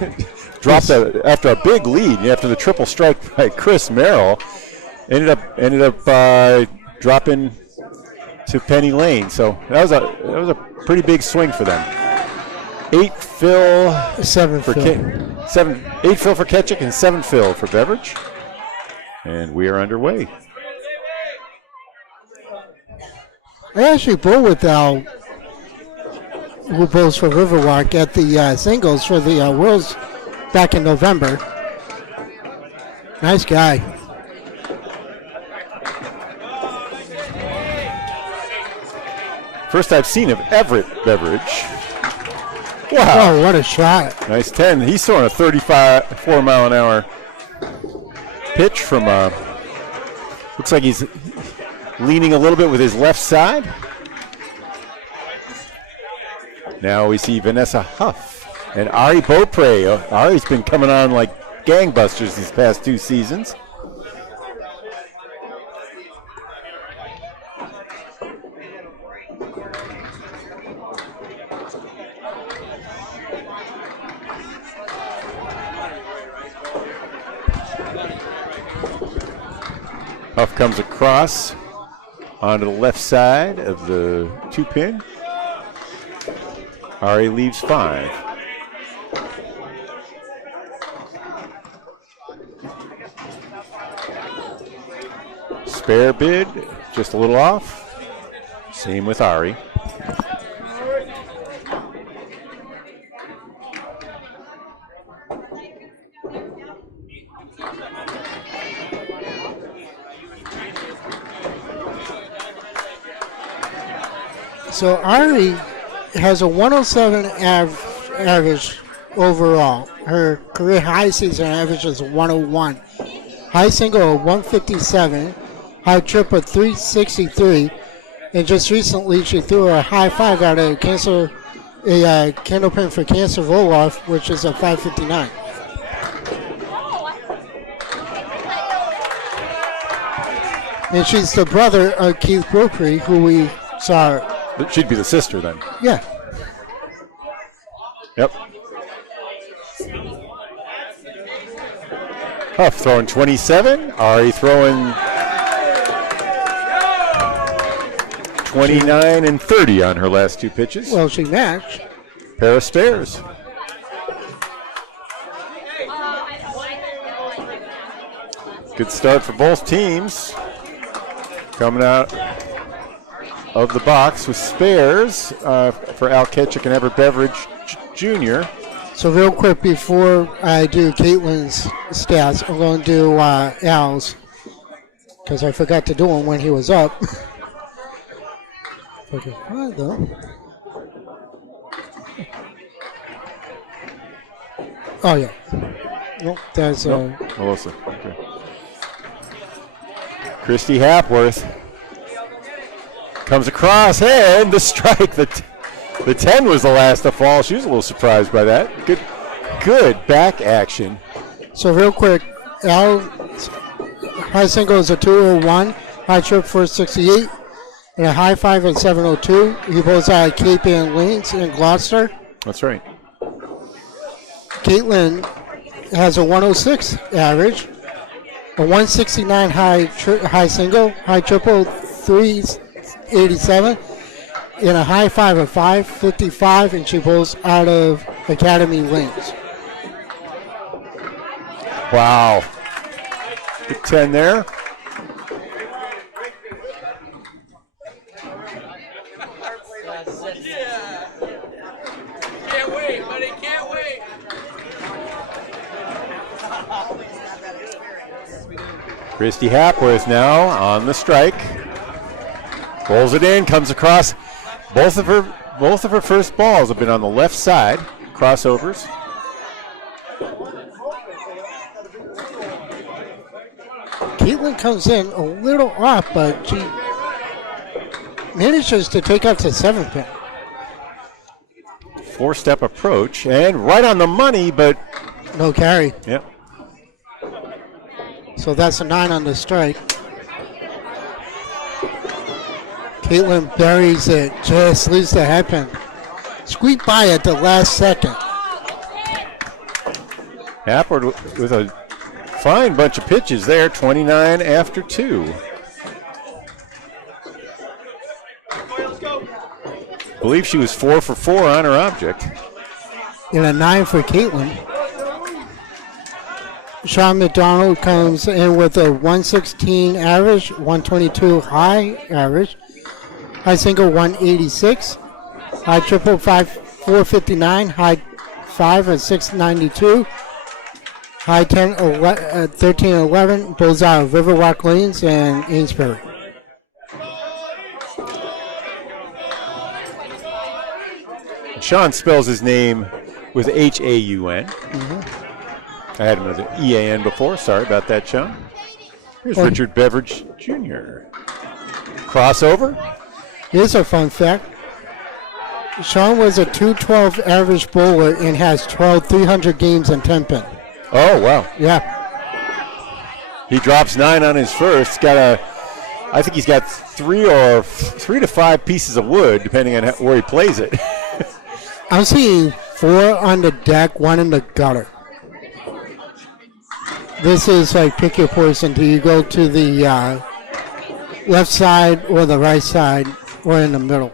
drop that after a big lead, after the triple strike by Chris Merrill, ended up dropping to Penny Lane. So that was a pretty big swing for them. 8 fill, 7 for fill. 8 fill for Ketchick and 7 fill for Beverage. And we are underway. I actually bowled with Al, who bowls for Riverwalk, at the singles for the Worlds back in November. Nice guy. First I've seen of Everett Beverage. Wow. Oh, what a shot. Nice 10. He's throwing a 4 mile an hour pitch from looks like he's leaning a little bit with his left side. Now we see Vanessa Huff and Ari Beaupre. Ari's been coming on like gangbusters these past 2 seasons. Huff comes across onto the left side of the 2 pin. Ari leaves 5. Spare bid, just a little off. Same with Ari. So Ari has a 107 average overall. Her career high season average is 101. High single of 157. High triple 363. And just recently she threw a high 5 out of a candle pin for Cancer roll-off, which is a 559. And she's the brother of Keith Beaupre, who we saw. She'd be the sister then. Yeah. Yep. Huff throwing 27. Ari throwing 29 and 30 on her last 2 pitches. Well, she matched. Pair of spares. Good start for both teams. Coming out of the box with spares for Al Ketchick and Everett Beveridge Jr. So real quick before I do Caitlin's stats, I'm going to do Al's because I forgot to do him when he was up. Okay, fine though. Oh yeah. Nope, that's Melissa. Okay. Christy Hapworth comes across, and the strike. The 10 was the last to fall. She was a little surprised by that. Good back action. So real quick, Al high single is a 201, high trip 468, and a high 5 at 702. He bowls out Cape Ann Lanes in Gloucester. That's right. Caitlin has a 106 average, a 169 high single, high triple 387, and a high 5 of 555, and she bowls out of Academy Lanes. Wow. Good 10 there. Can't wait, buddy, can't wait. Christy Hapworth now on the strike. Rolls it in, comes across. Both of her first balls have been on the left side, crossovers. Caitlin comes in a little off, but she manages to take out the 7-pin. 4-step approach, and right on the money, but No carry. yep. So that's a 9 on the strike. Caitlin buries it, just leaves the headpin. Squeaked by at the last second. Hapward with a fine bunch of pitches there, 29 after 2. Believe she was 4 for 4 on her object. And a 9 for Caitlin. Sean McDonald comes in with a 116 average, 122 high average, high single 186, high triple 459, high 5 at 692, high 10 13 11, both out of Riverwalk Lanes and Amesbury. Sean spells his name with H-A-U-N. I had him as an E-A-N before. Sorry about that, Sean. Here's Richard Beveridge Jr. Crossover. Here's a fun fact. Sean was a 212 average bowler and has 300 games in 10-pin. Oh, wow. Yeah. He drops 9 on his first. I think he's got 3 to 5 pieces of wood, depending on where he plays it. I'm seeing 4 on the deck, 1 in the gutter. This is like pick your poison. Do you go to the left side or the right side or in the middle?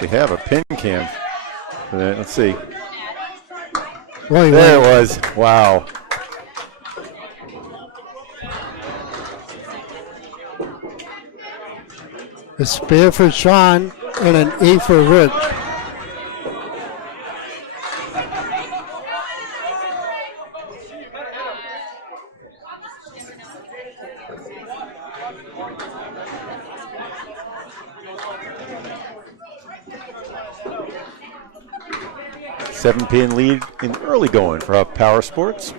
We have a pin cam for that. Let's see. Really, There it was. Wow. A spare for Sean and an 8 for Rich. Seven-pin lead in early going for Huff Power Sports.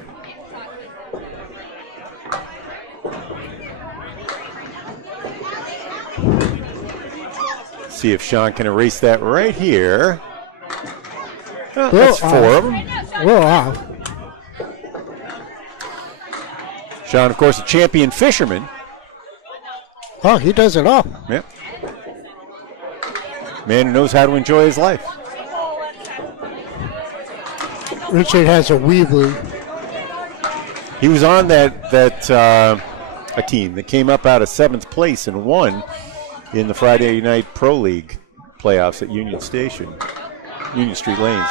See if Sean can erase that right here. Oh, that's 4 of them. We're off. Sean, of course, a champion fisherman. Oh, he does it all. Yep. Man who knows how to enjoy his life. Richard has a Weebly. He was on a team that came up out of 7th place and won in the Friday Night Pro League playoffs at Union Street Lanes.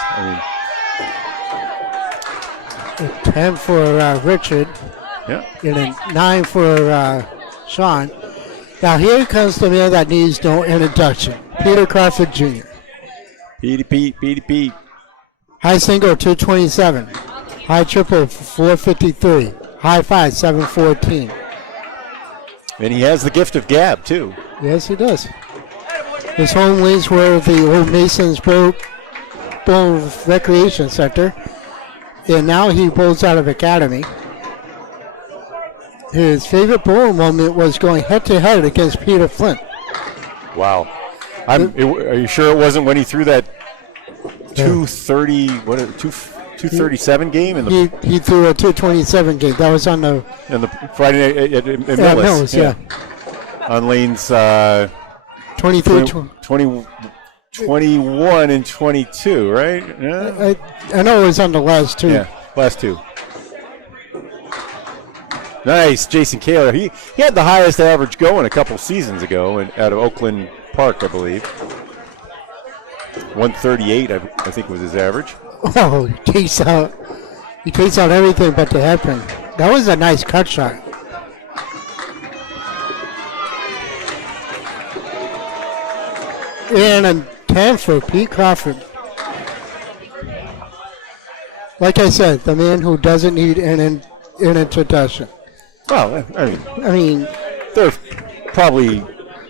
A 10 for Richard. Yeah. And a 9 for Sean. Now here comes the man that needs no introduction. Peter Crawford Jr. Petey. High single 227. High triple 453. High 5 714. And he has the gift of gab, too. Yes, he does. His home lanes were the old Mason's Bowl Recreation Center. And now he bowls out of Academy. His favorite bowl moment was going head-to-head against Peter Flint. Wow. Are you sure it wasn't when he threw that 237 game in the He threw a 227 game. That was on the Friday night at Millis, yeah. On lanes 23 21 and 22, right? Yeah. I know it was on the last 2. Yeah, last 2. Nice, Jason Kaler. He had the highest average going a couple seasons ago out of Oakland Park, I believe. 138, I think, was his average. Oh, he takes out everything but the headpin. That was a nice cut shot. And a 10 for Pete Crawford. Like I said, the man who doesn't need an introduction. Well, I mean, there are probably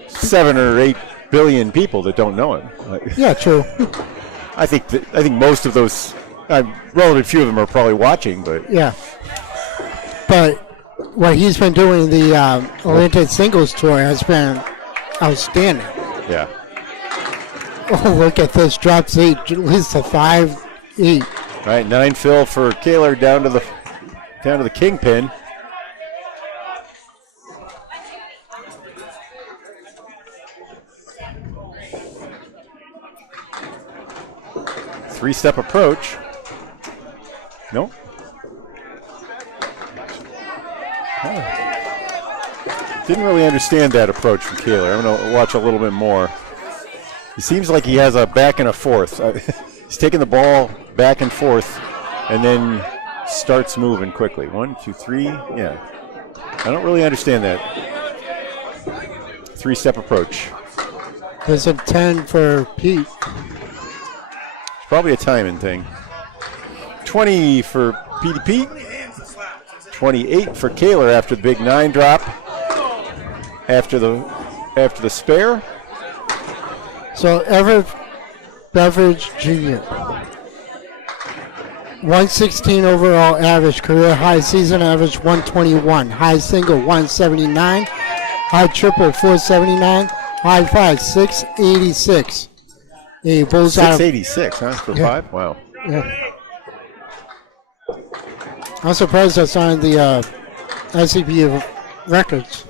7 or 8 billion people that don't know him. yeah, true. I think most of those Relatively few of them are probably watching, but Yeah. But what he's been doing the Atlantic Singles Tour has been outstanding. yeah. Oh, look at this. Drops 8. At least a 5-8. All right, 9 fill for Kaler down to the kingpin. Three-step approach. Nope. Didn't really understand that approach from Kaler. I'm going to watch a little bit more. It seems like he has a back and a forth. He's taking the ball back and forth and then starts moving quickly. 1, 2, 3. Yeah. I don't really understand that. Three-step approach. There's a 10 for Pete. It's probably a timing thing. 20 for Petey Pete. 28 for Kaler after the big 9 drop. After the spare. So Everett Beveridge Jr. 116 overall average, career high season average 121, high single 179, high triple 479, high five 686. He pulls out 686, huh? For 5? Wow. Yeah. I'm surprised that's on the SCP records.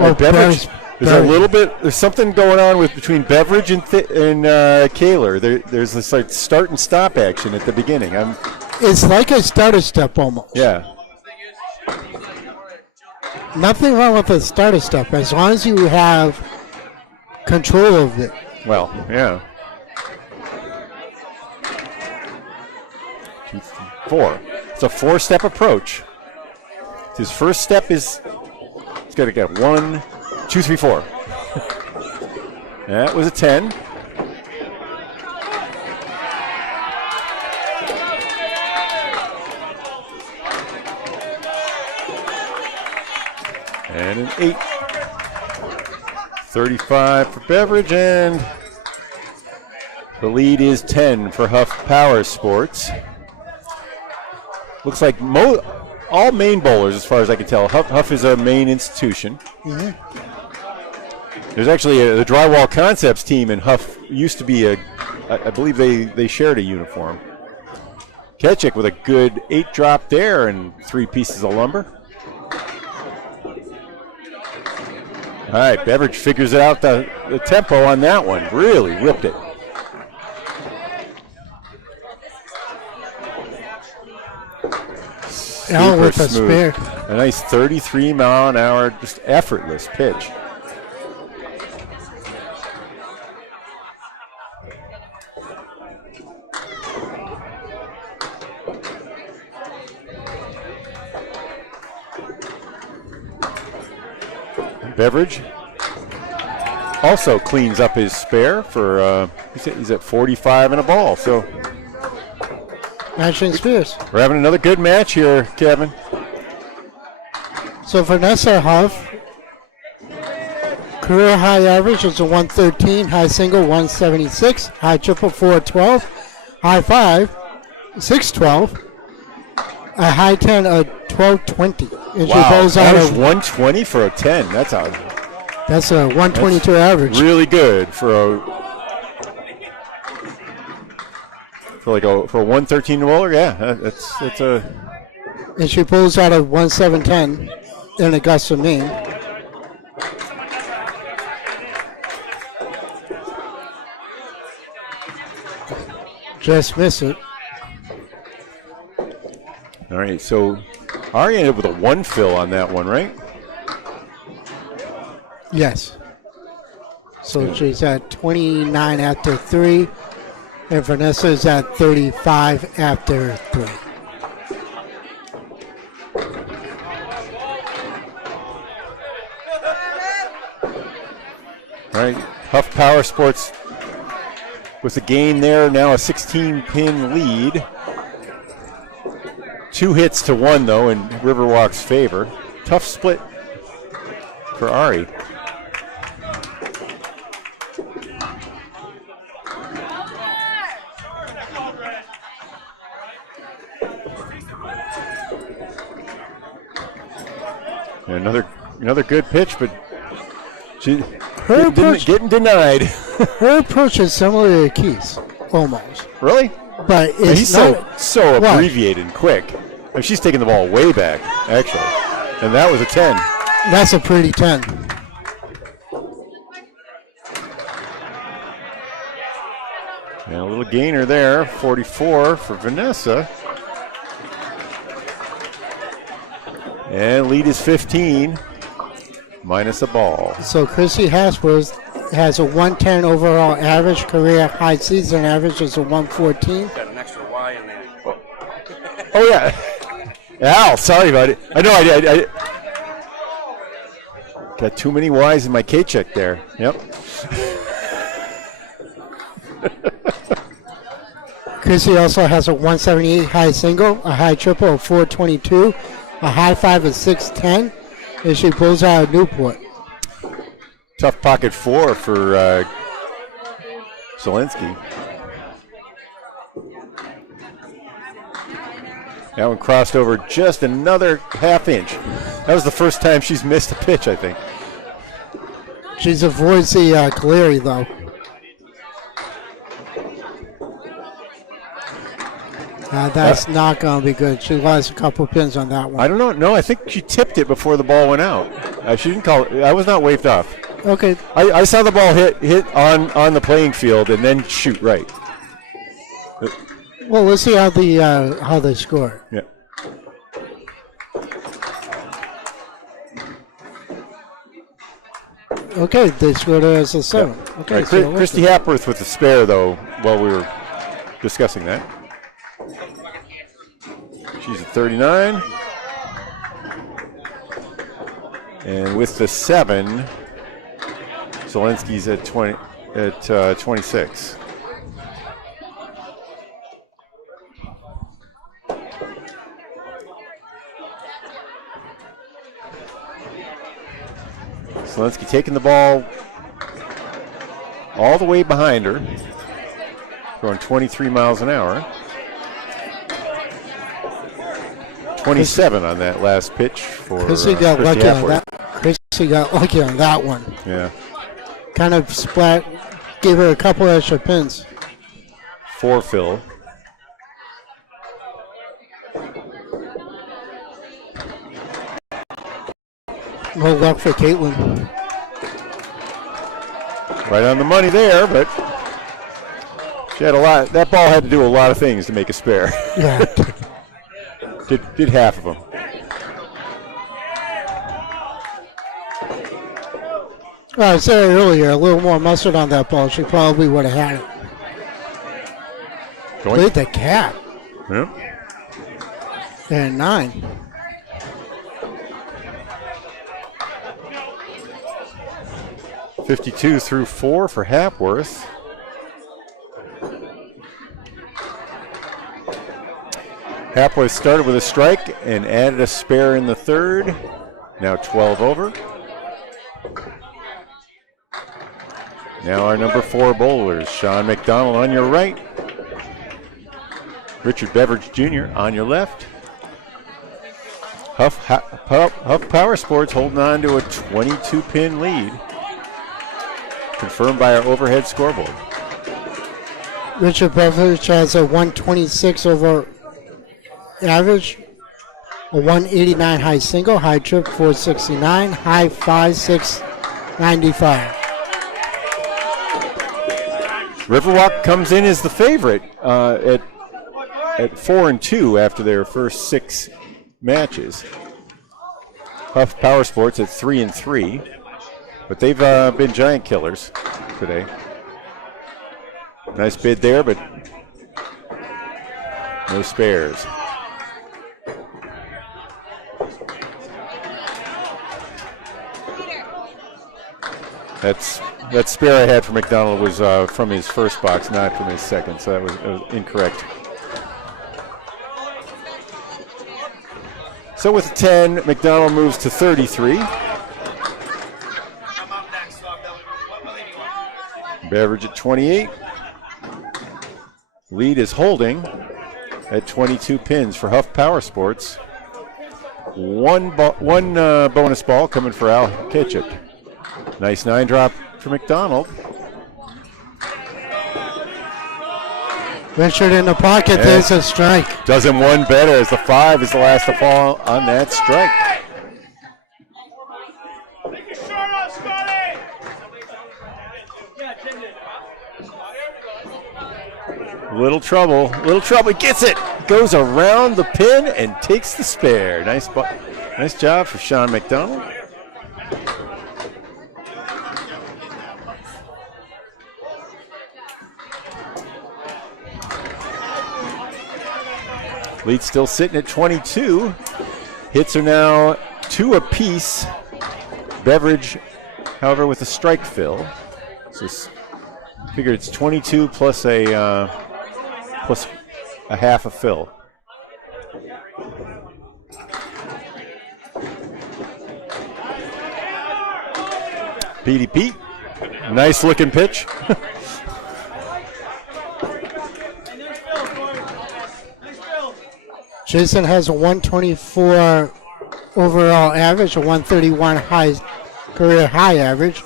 Oh, Beveridge. There's something going on between Beveridge and Kaler. There's this like start and stop action at the beginning. It's like a starter step almost. Yeah. Nothing wrong with the starter step as long as you have control of it. Well, yeah. 2, 3, 4. It's a 4-step approach. His first step is he's got to get 1, 2, 3, 4. That was a 10. And an 8. 35 for Beveridge, and the lead is 10 for Huff Power Sports. Looks like all Maine bowlers, as far as I can tell. Huff is a Maine institution. Mm-hmm. There's actually the Drywall Concepts team, and Huff used to be I believe they shared a uniform. Ketchik with a good 8 drop there and 3 pieces of lumber. All right, Beveridge figures out the tempo on that one. Really whipped it. Out with a smooth. spare. A nice 33 mile an hour, just effortless pitch. Beveridge also cleans up his spare for, he's at 45 and a ball. So Matching Spears. we're having another good match here, Kevin. So Vanessa Huff, career high average is a 113, high single 176, high triple 412, high five 612, a high 10 a 1220. And she Wow, bowls that out was of 120 for a 10. That's that's a 122 average. really good for a 113 bowler. Yeah, that's a And she pulls out of 1710 in Augusta, Maine. Just miss it. all right. So Ari ended up with a 1 fill on that one, right? Yes. So she's at 29 after 3, and Vanessa's at 35 after 3. All right, Huff Power Sports with the gain there, now a 16-pin lead. 2 hits to 1, though, in Riverwalk's favor. Tough split for Ari. And another good pitch, but she Her getting denied. Her approach is similar to Keith's, almost. Really? But Yeah, it's he's not, so What? abbreviated and quick. I mean, she's taking the ball way back, actually. And that was a 10. That's a pretty 10. And a little gainer there, 44 for Vanessa. And lead is 15, minus a ball. So Chrissy Hasbro has a 110 overall average. Career high season average is a 114. Got an extra Y in there. Oh, yeah. Al, sorry about it. I know I got too many Y's in my K check there. Yep. Chrissy also has a 178 high single, a high triple of 422, a high five of 610, and she pulls out of Newport. Tough pocket 4 for Zelensky. That one crossed over just another half inch. That was the first time she's missed a pitch, I think. She's avoids the Caleri, though. That's not going to be good. She lost a couple pins on that one. I don't know. No, I think she tipped it before the ball went out. She didn't call it. I was not waved off. Okay. I saw the ball hit on the playing field and then shoot right. Well, let's see how they score. Yeah. Okay, they scored it as a 7. Yeah. Okay, Right, so Christy Hapworth with the spare, though, while we were discussing that. She's at 39. And with the 7, Zelensky's at 26. Zelensky taking the ball all the way behind her, going 23 miles an hour. 27 on that last pitch for Chrissy got Christy lucky on Hapworth. that. Chrissy got lucky on that one. Yeah. Kind of splat, gave her a couple extra pins. 4 Phil. No luck for Caitlin. Right on the money there, but she had a lot. That ball had to do a lot of things to make a spare. Yeah. did half of them. Well, I said it earlier, a little more mustard on that ball, she probably would have had it. Played the cat. Yep. And 9. .52 through 4 for Hapworth. Hapworth started with a strike and added a spare in the third. Now 12 over. Now our number 4 bowlers, Sean McDonald on your right. Richard Beveridge Jr. on your left. Huff Power Sports holding on to a 22-pin lead, confirmed by our overhead scoreboard. Richard Beveridge has a 126 over average, a 189 high single, high trip 469, high 5 695. Riverwalk comes in as the favorite at 4-2 after their first 6 matches. Huff Power Sports at 3-3, but they've been giant killers today. Nice bid there, but no spares. That spare I had for McDonald was from his first box, not from his second, so that was incorrect. So with the 10, McDonald moves to 33. Beveridge at 28. Lead is holding at 22 pins for Huff Power Sports. One bonus ball coming for Al Kitchett. Nice 9-drop for McDonald. Richard in the pocket. There's a strike. Does him one better as the 5 is the last to fall on that strike. Little trouble. He gets it. Goes around the pin and takes the spare. Nice job for Sean McDonald. Lead still sitting at 22. Hits are now 2 apiece. Beverage, however, with a strike fill. So figure it's 22 plus a half a fill. Pete. Nice looking pitch. Jason has a 124 overall average, a 131 career high average.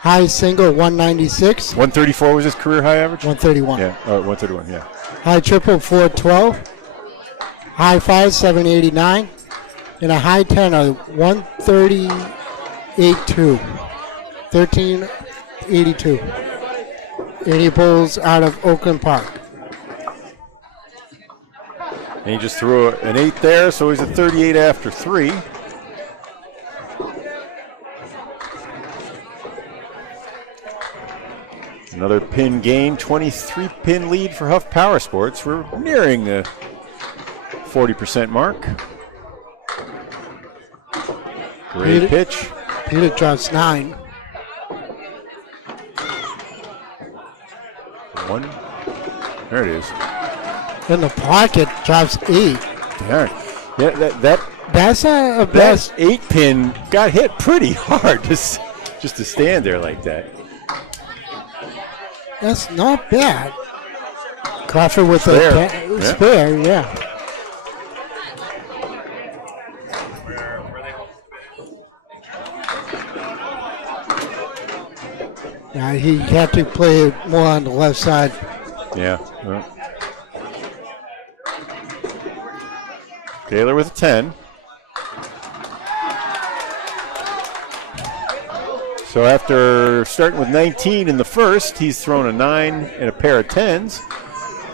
High single 196. 134 was his career high average? 131. Yeah, 131, yeah. High triple 412. High 5 789. And a high 10 of 138.2. 1382. And he pulls out of Oakland Park. And he just threw an 8 there, so he's at 38 after 3. Another pin gain, 23 pin lead for Huff Power Sports. We're nearing the 40% mark. Great pitch. Peter drops 9. 1. There it is. In the pocket, drops 8. Yeah, That's a that best. 8 pin got hit pretty hard just to stand there like that. That's not bad. Crawford with Spare. a spare, yeah. Yeah, he had to play it more on the left side. Yeah. Well. Taylor with a 10. So after starting with 19 in the first, he's thrown a 9 and a pair of 10s.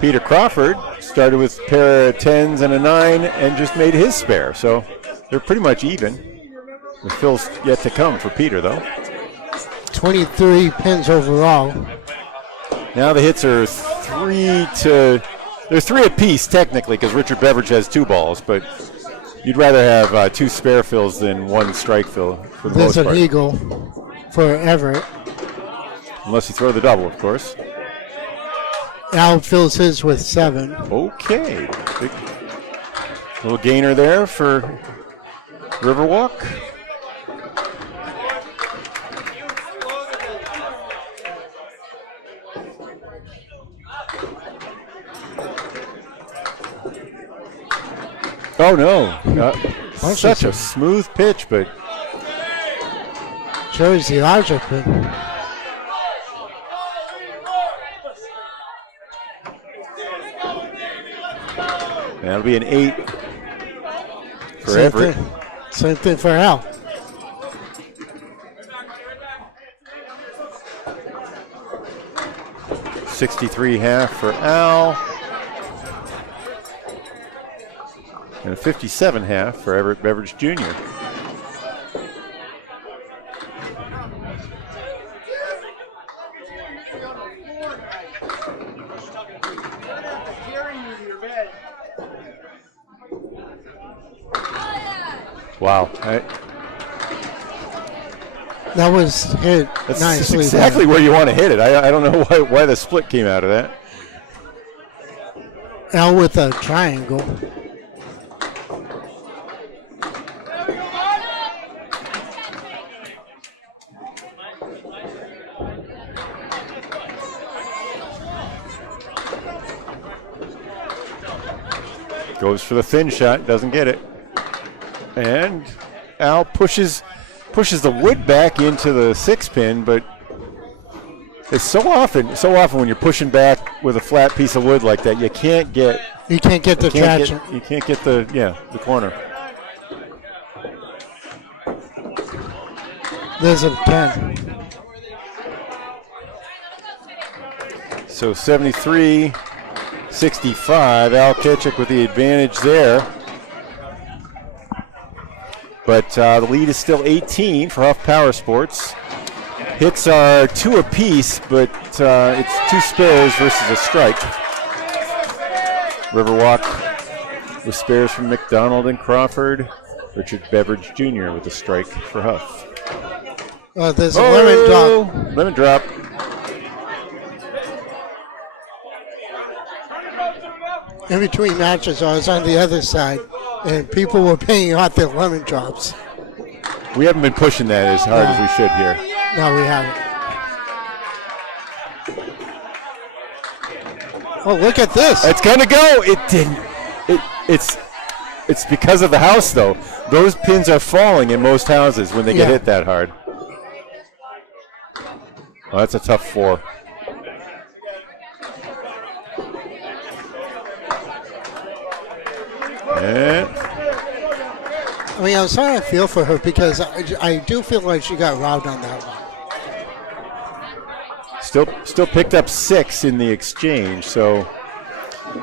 Peter Crawford started with a pair of 10s and a 9 and just made his spare. So they're pretty much even. The fill's yet to come for Peter, though. 23 pins overall. Now the hits are 3 apiece technically because Richard Beveridge has 2 balls, but you'd rather have 2 spare fills than 1 strike fill for the There's most an part. eagle for Everett. Unless you throw the double, of course. Al fills his with 7. Okay. Big little gainer there for Riverwalk. Oh no! Such a smooth pitch, but shows the larger pin. that'll be an 8 for Everett. Same thing for Al. .63 for Al. And a 57.5 for Everett Beveridge Jr. Wow. That was hit That's nicely. exactly where you want to hit it. I don't know why the split came out of that. Al with a triangle. Goes for the thin shot, doesn't get it. And Al pushes the wood back into the 6-pin, but it's so often when you're pushing back with a flat piece of wood like that, you can't get the traction. You can't get the corner. There's a 10. So 73-65. Al Ketchuk with the advantage there. But the lead is still 18 for Huff Power Sports. Hits are 2 apiece, but it's 2 spares versus a strike. Riverwalk with spares from McDonald and Crawford. Richard Beveridge Jr. with a strike for Huff. There's a lemon drop. Lemon drop. In between matches, I was on the other side, and people were paying out their lemon drops. We haven't been pushing that as hard as we should here. No, we haven't. Oh, look at this. It's gonna go. It didn't. It's because of the house though. Those pins are falling in most houses when they get hit that hard. Oh, that's a tough 4. And I mean, I was trying to feel for her because I do feel like she got robbed on that one. still picked up 6 in the exchange, so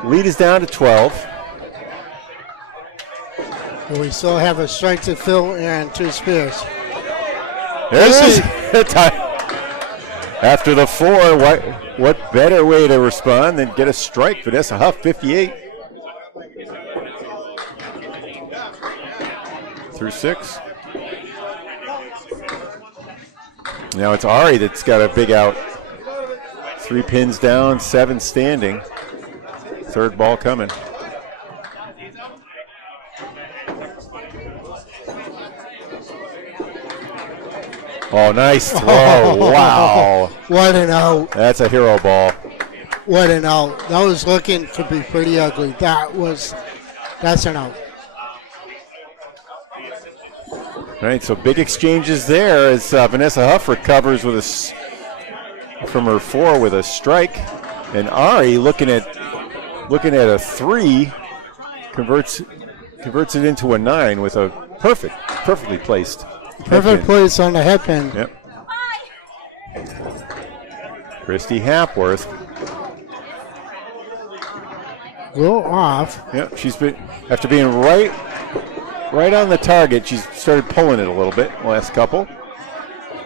lead is down to 12. But we still have a strike to fill and 2 spares. There's after the 4, what better way to respond than get a strike? Vanessa Huff, 58. Through 6. Now it's Ari that's got a big out. 3 pins down, 7 standing. 3rd ball coming. Oh, nice throw. Wow. What an out. That's a hero ball. What an out. That was looking to be pretty ugly. That's an out. All right, so big exchanges there as Vanessa Huff recovers with from her 4 with a strike, and Ari looking at a 3 converts it into a 9 with a perfectly placed. Perfect place on the headpin. Yep. Christy Hapworth. Go off. Yep, she's been after being right on the target. She's started pulling it a little bit the last couple.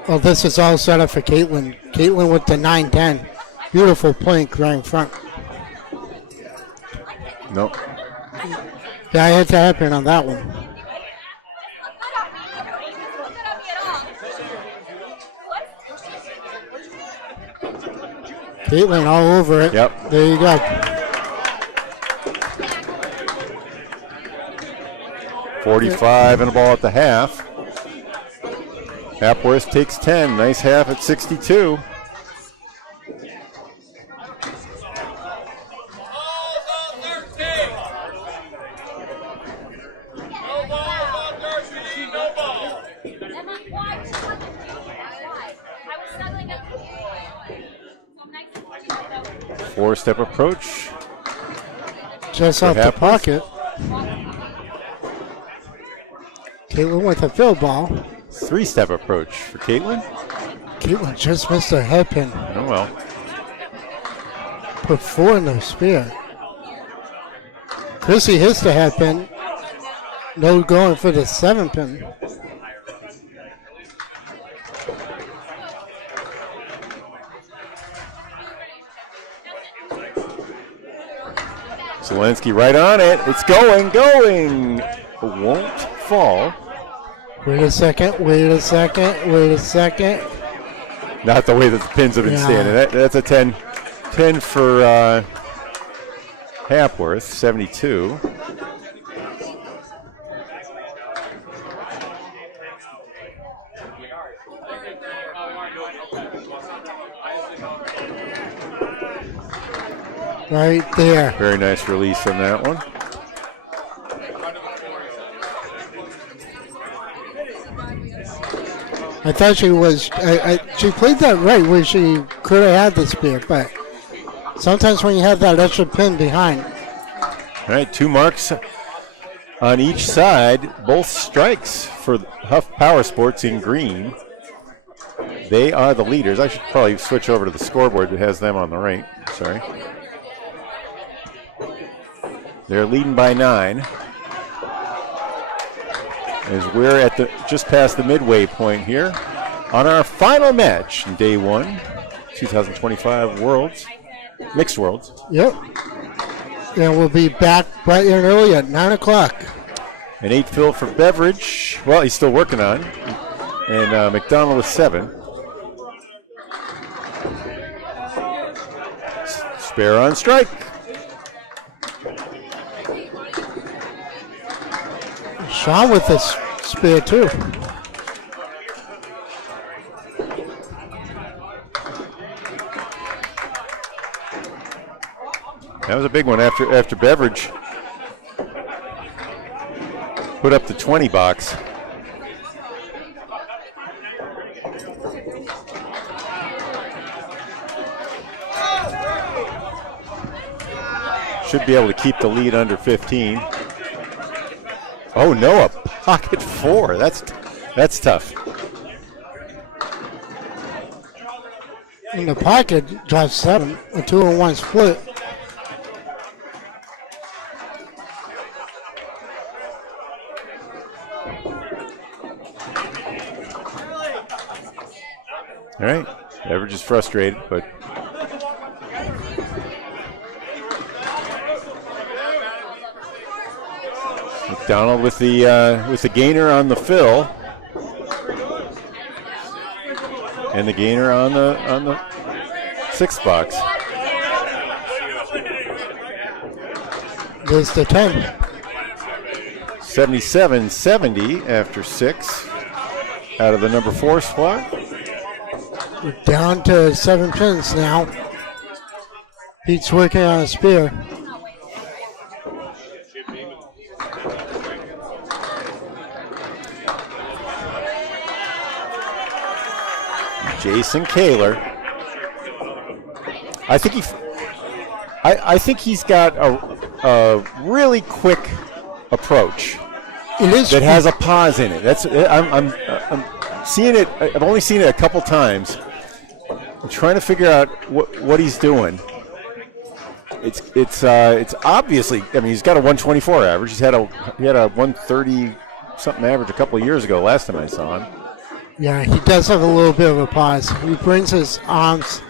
Well, this is all set up for Caitlin. Caitlin with the 9-10. Beautiful plank right in front. Nope. Yeah, I had to happen on that one. Caitlin all over it. Yep. There you go. 45 and a ball at the half. Hapworth takes 10. Nice half at 62. Four-step approach. Just off the Hapworth. pocket. Caitlin with a field ball. 3-step approach for Caitlin. Caitlin just missed her headpin. Oh well. Put 4 in the spear. Chrissy hits the headpin. No going for the 7-pin. Zelensky right on it. It's going. It won't fall. Wait a second. Not the way that the pins have been standing. That's a 10 for Hapworth, 72. Right there. Very nice release from that one. I thought she was. She played that right where she could have had the spear, but sometimes when you have that extra pin behind. All right, 2 marks on each side, both strikes for Huff Power Sports in green. They are the leaders. I should probably switch over to the scoreboard that has them on the right. Sorry. They're leading by 9. As we're at just past the midway point here on our final match in day 1, 2025 Worlds, Mixed Worlds. Yep. And we'll be back bright and early at 9 o'clock. An 8 fill for Beveridge. Well, he's still working on. And McDonald with 7. Spare on strike. Sean with the spear too. That was a big one after Beveridge put up the 20 box. Should be able to keep the lead under 15. Oh no, a pocket 4. That's tough. In the pocket, drives 7, a 2-1 split. All right, Beveridge is frustrated, but McDonald with the gainer on the fill, and the gainer on the 6th box. There's the 10. 77-70 after 6 out of the number 4 spot. We're down to 7 pins now. Pete's working on a spear. Jason Kaler. I think he's got a really quick approach. It is that has a pause in it. I'm seeing it. I've only seen it a couple times. I'm trying to figure out what he's doing. It's obviously. I mean, he's got a 124 average. He had a 130 something average a couple of years ago. Last time I saw him. Yeah, he does have a little bit of a pause. He brings his arms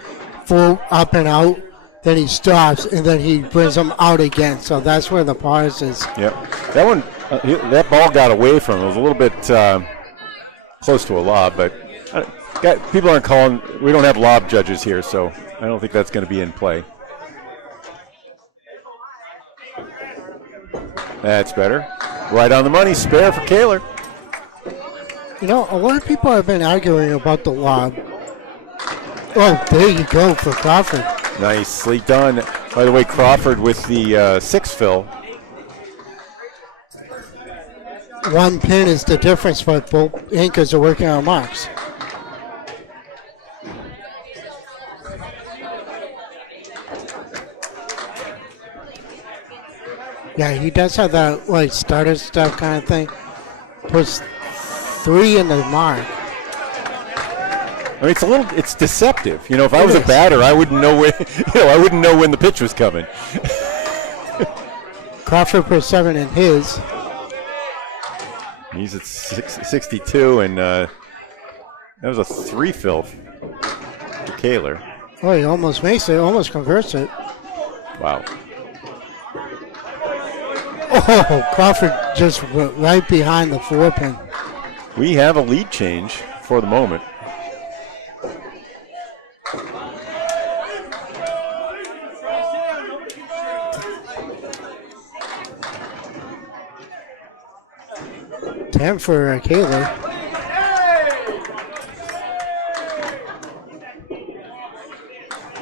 full up and out, then he stops, and then he brings them out again. So that's where the pause is. Yep. That one, that ball got away from him. It was a little bit close to a lob, but people aren't calling. We don't have lob judges here, so I don't think that's going to be in play. That's better. Right on the money. Spare for Kaler. You know, a lot of people have been arguing about the lob. Oh, there you go for Crawford. Nicely done. By the way, Crawford with the 6 fill. 1 pin is the difference, but both anchors are working on marks. Yeah, he does have that like starter stuff kind of thing. Puts 3 in the mark. I mean, it's deceptive. You know, if I was a batter, I wouldn't know when, I wouldn't know when the pitch was coming. Crawford put 7 in his. He's at 62, and that was a 3 fill for Kaler. Oh, he almost makes it, almost converts it. Wow. Oh, Crawford just went right behind the 4 pin. We have a lead change for the moment. Ten for Kaler.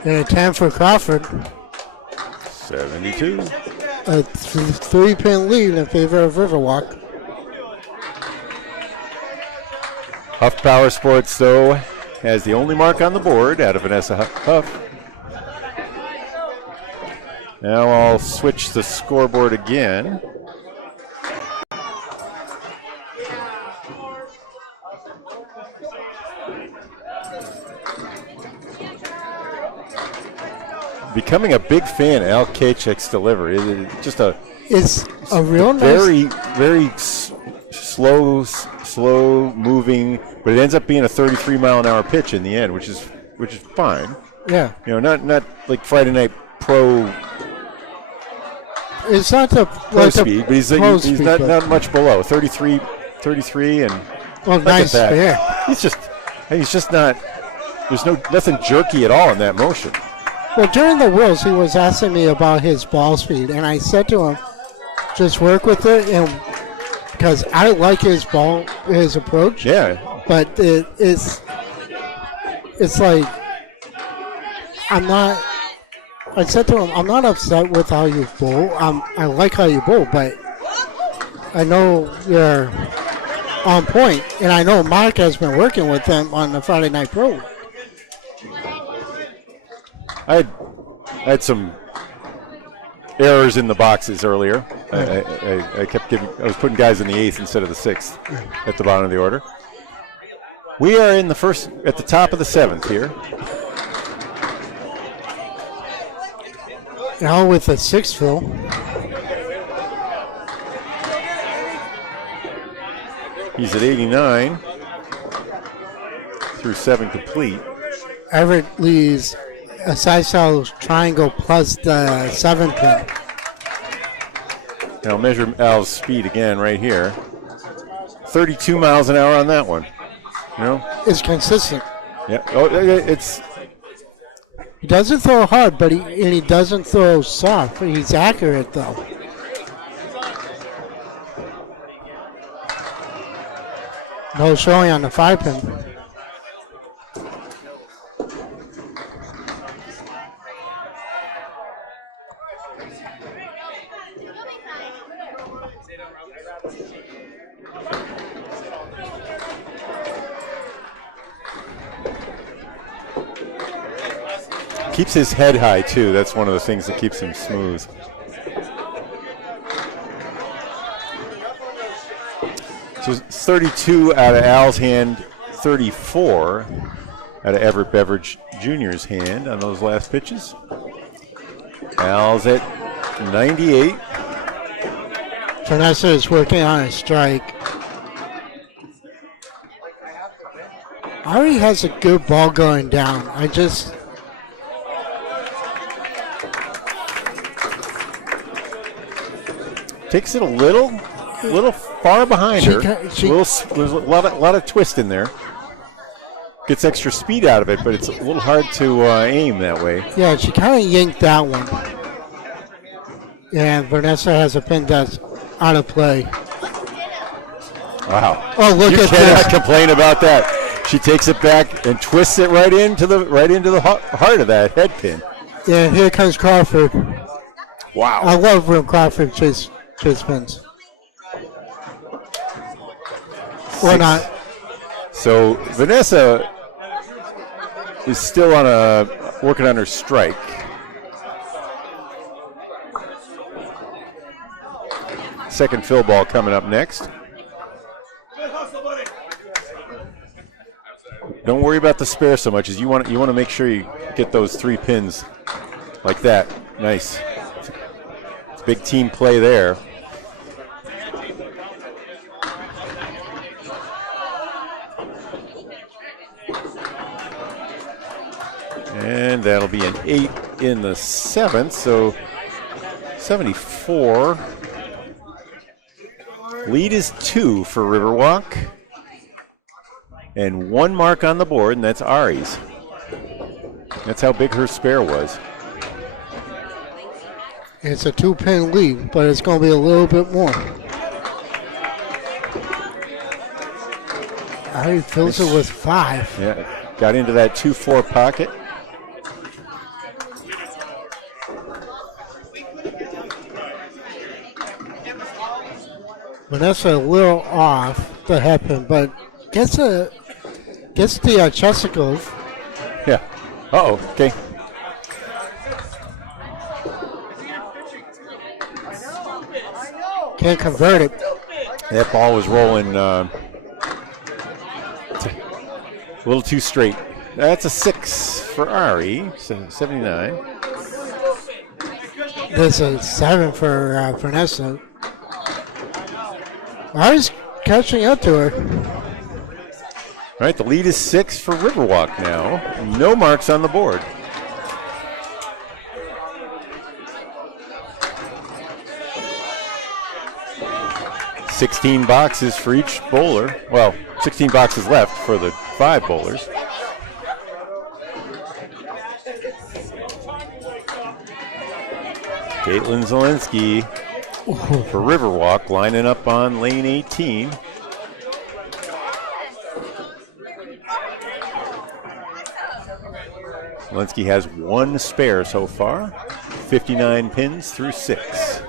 And a 10 for Crawford. 72. A 3-pin lead in favor of Riverwalk. Huff Power Sports, though, has the only mark on the board out of Vanessa Huff. Now I'll switch the scoreboard again. Becoming a big fan of Al Kachek's delivery. It's a real nice. Very, very slow moving, but it ends up being a 33-mile-an-hour pitch in the end, which is fine. Yeah. You know, not like Friday Night Pro. It's not the Pro speed, but he's not much below 33, and nice. Yeah. He's just not. There's nothing jerky at all in that motion. Well, during the wheels, he was asking me about his ball speed, and I said to him, "Just work with it," and because I like his approach. Yeah. But it's like I'm not. I said to him, "I'm not upset with how you bowl. I like how you bowl, but I know you're on point, and I know Mark has been working with them on the Friday Night Pro." I had some errors in the boxes earlier. I was putting guys in the 8th instead of the 6th at the bottom of the order. We are at the top of the 7th here. Now with the 6th fill. He's at 89 through 7 complete. Everett leads a side saddle triangle plus the 7 pin. Now measure Al's speed again right here. 32 miles an hour on that one. You know? It's consistent. Yeah. Oh, it's. He doesn't throw hard, but he doesn't throw soft. He's accurate though. No showing on the 5 pin. Keeps his head high too. That's one of the things that keeps him smooth. So 32 out of Al's hand, 34 out of Everett Beveridge Jr.'s hand on those last pitches. Al's at 98. Vanessa is working on a strike. Ari has a good ball going down. Takes it a little far behind her. There's a lot of twist in there. Gets extra speed out of it, but it's a little hard to aim that way. Yeah, she kind of yanked that one. And Vanessa has a pin that's out of play. Wow. Oh, look you at cannot this. complain about that. She takes it back and twists it right into the heart of that head pin. Yeah, here comes Crawford. Wow. I love when Crawford chase pins. Or not. So Vanessa is still working on her strike. Second fill ball coming up next. Don't worry about the spare so much as you want to make sure you get those 3 pins like that. Nice. It's big team play there. And that'll be an 8 in the 7th, so 74. Lead is 2 for Riverwalk. And 1 mark on the board, and that's Ari's. That's how big her spare was. It's a 2-pin lead, but it's going to be a little bit more. Ari fills it with 5. Yeah, got into that 2-4 pocket. Vanessa a little off the head pin, but gets a Gets the Chesapeake. Yeah. Uh-oh. Okay. Can't convert it. That ball was rolling a little too straight. That's a 6 for Ari, 79. There's a 7 for Vanessa. Ari's catching up to her. All right, the lead is 6 for Riverwalk now. No marks on the board. $16 boxes for each bowler. Well, 16 boxes left for the 5 bowlers. Caitlin Zielinski for Riverwalk lining up on lane 18. Zielinski has 1 spare so far. 59 pins through 6.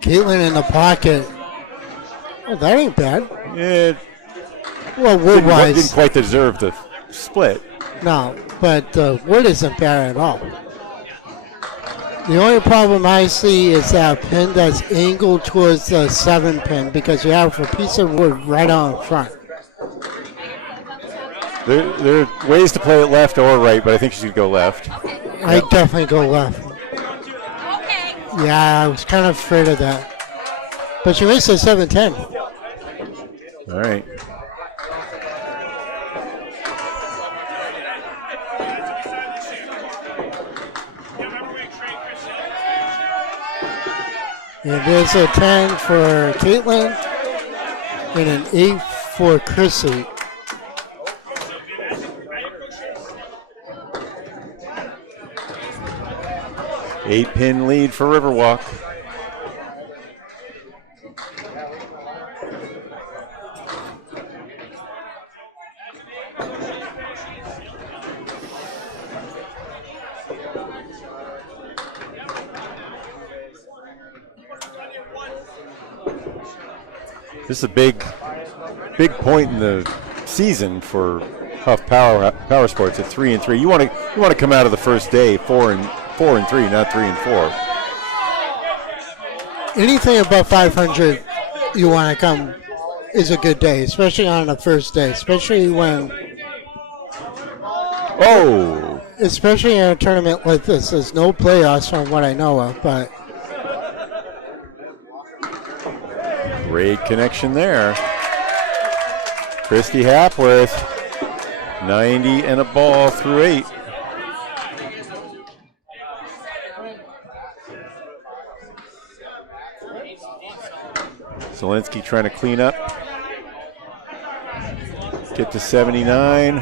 Caitlin in the pocket. Oh, that ain't bad. It Well, didn't wood-wise, quite deserve the split. no, but wood isn't bad at all. The only problem I see is that pin that's angled towards the 7 pin because you have a piece of wood right on front. There are ways to play it left or right, but I think she should go left. I definitely go left. Yeah, I was kind of afraid of that. But she missed a 7-10. All right. And there's a 10 for Caitlin and an 8 for Chrissy. Eight-pin lead for Riverwalk. This is a big point in the season for Huff Power Sports at 3-3. You want to come out of the first day 4-3, not 3-4. Anything above 500 you want to come is a good day, especially on the first day, especially in a tournament like this. There's no playoffs from what I know of, but great connection there. Christy Hapworth, 90 and a ball through 8. Zielinski trying to clean up. Get to 79.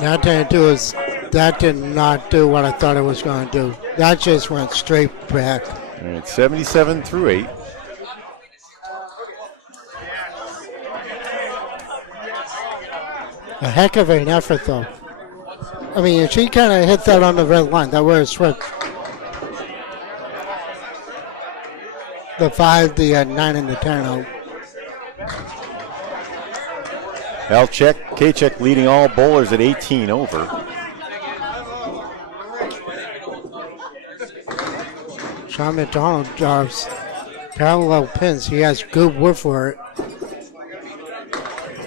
That did not do what I thought it was going to do. That just went straight back. All right, 77 through 8. A heck of an effort, though. I mean, she kind of hit that on the red line. That was switched. The 5, the 9, and the 10 out. Kachek leading all bowlers at 18 over. Sean McDonald drives parallel pins. He has good wood for it.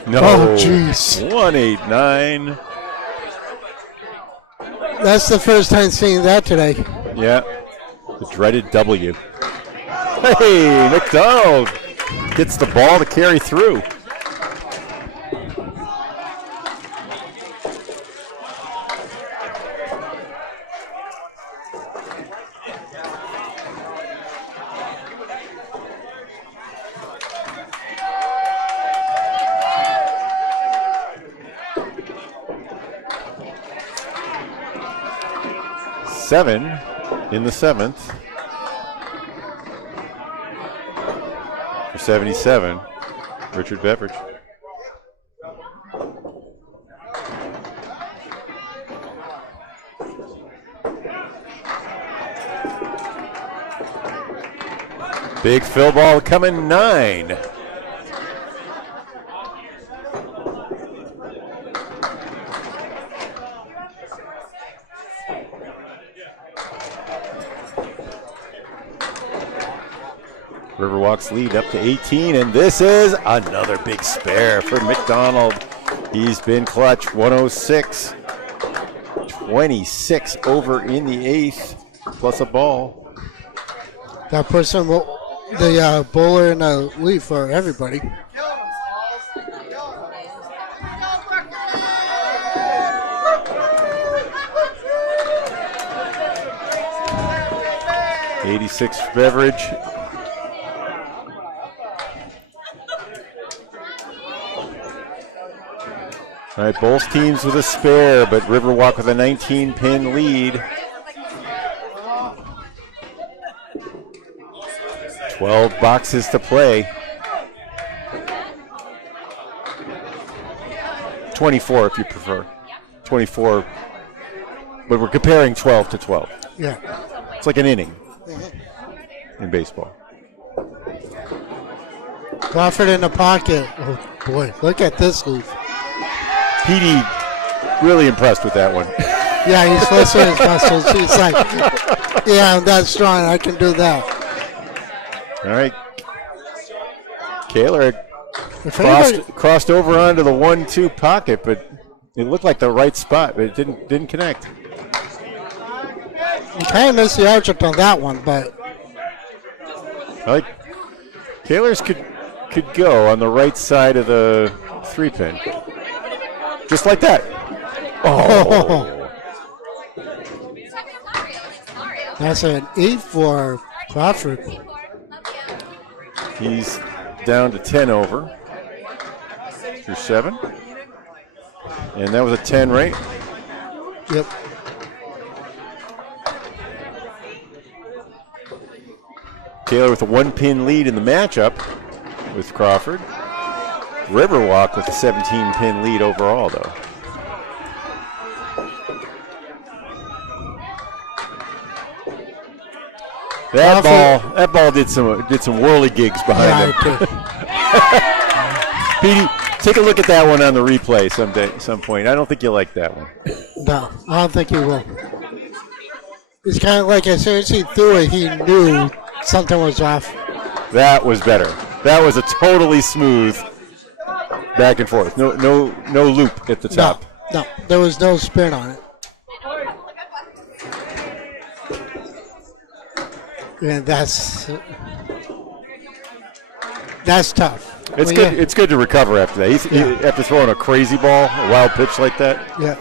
No. Oh, jeez. 189. That's the first time seeing that today. Yeah. The dreaded W. Hey, McDonald gets the ball to carry through. Seven in the 7th for 77, Richard Beveridge. Big fill ball coming 9. Riverwalk's lead up to 18, and this is another big spare for McDonald. He's been clutch, 106. 26 over in the 8th, plus a ball. That puts him, the bowler in the lead for everybody. '86 Beverage. All right, both teams with a spare, but Riverwalk with a 19-pin lead. 12 boxes to play. 24 if you prefer. 24, but we're comparing 12 to 12. Yeah. It's like an inning in baseball. Crawford in the pocket. Oh, boy, look at this leaf. Petey really impressed with that one. Yeah, he's flexing his muscles. He's like, yeah, I'm that strong. I can do that. All right. Kaler If anybody, crossed over onto the 1-2 pocket, but it looked like the right spot, but it didn't connect. you kind of missed the object on that one, but I like Kaler's could go on the right side of the 3-pin. Just like that. Oh. That's an 8 for Crawford. He's down to 10 over through 7. And that was a 10, right? Yep. Taylor with a 1-pin lead in the matchup with Crawford. Riverwalk with a 17-pin lead overall, though. That ball did some whirly gigs behind him. Petey, take a look at that one on the replay some point. I don't think you'll like that one. No, I don't think he will. It's kind of like as soon as he threw it, he knew something was off. That was better. That was a totally smooth back and forth. No loop at the top. No, there was no spin on it. And that's tough. It's good. It's good to recover after that. After throwing a crazy ball, a wild pitch like that. Yeah.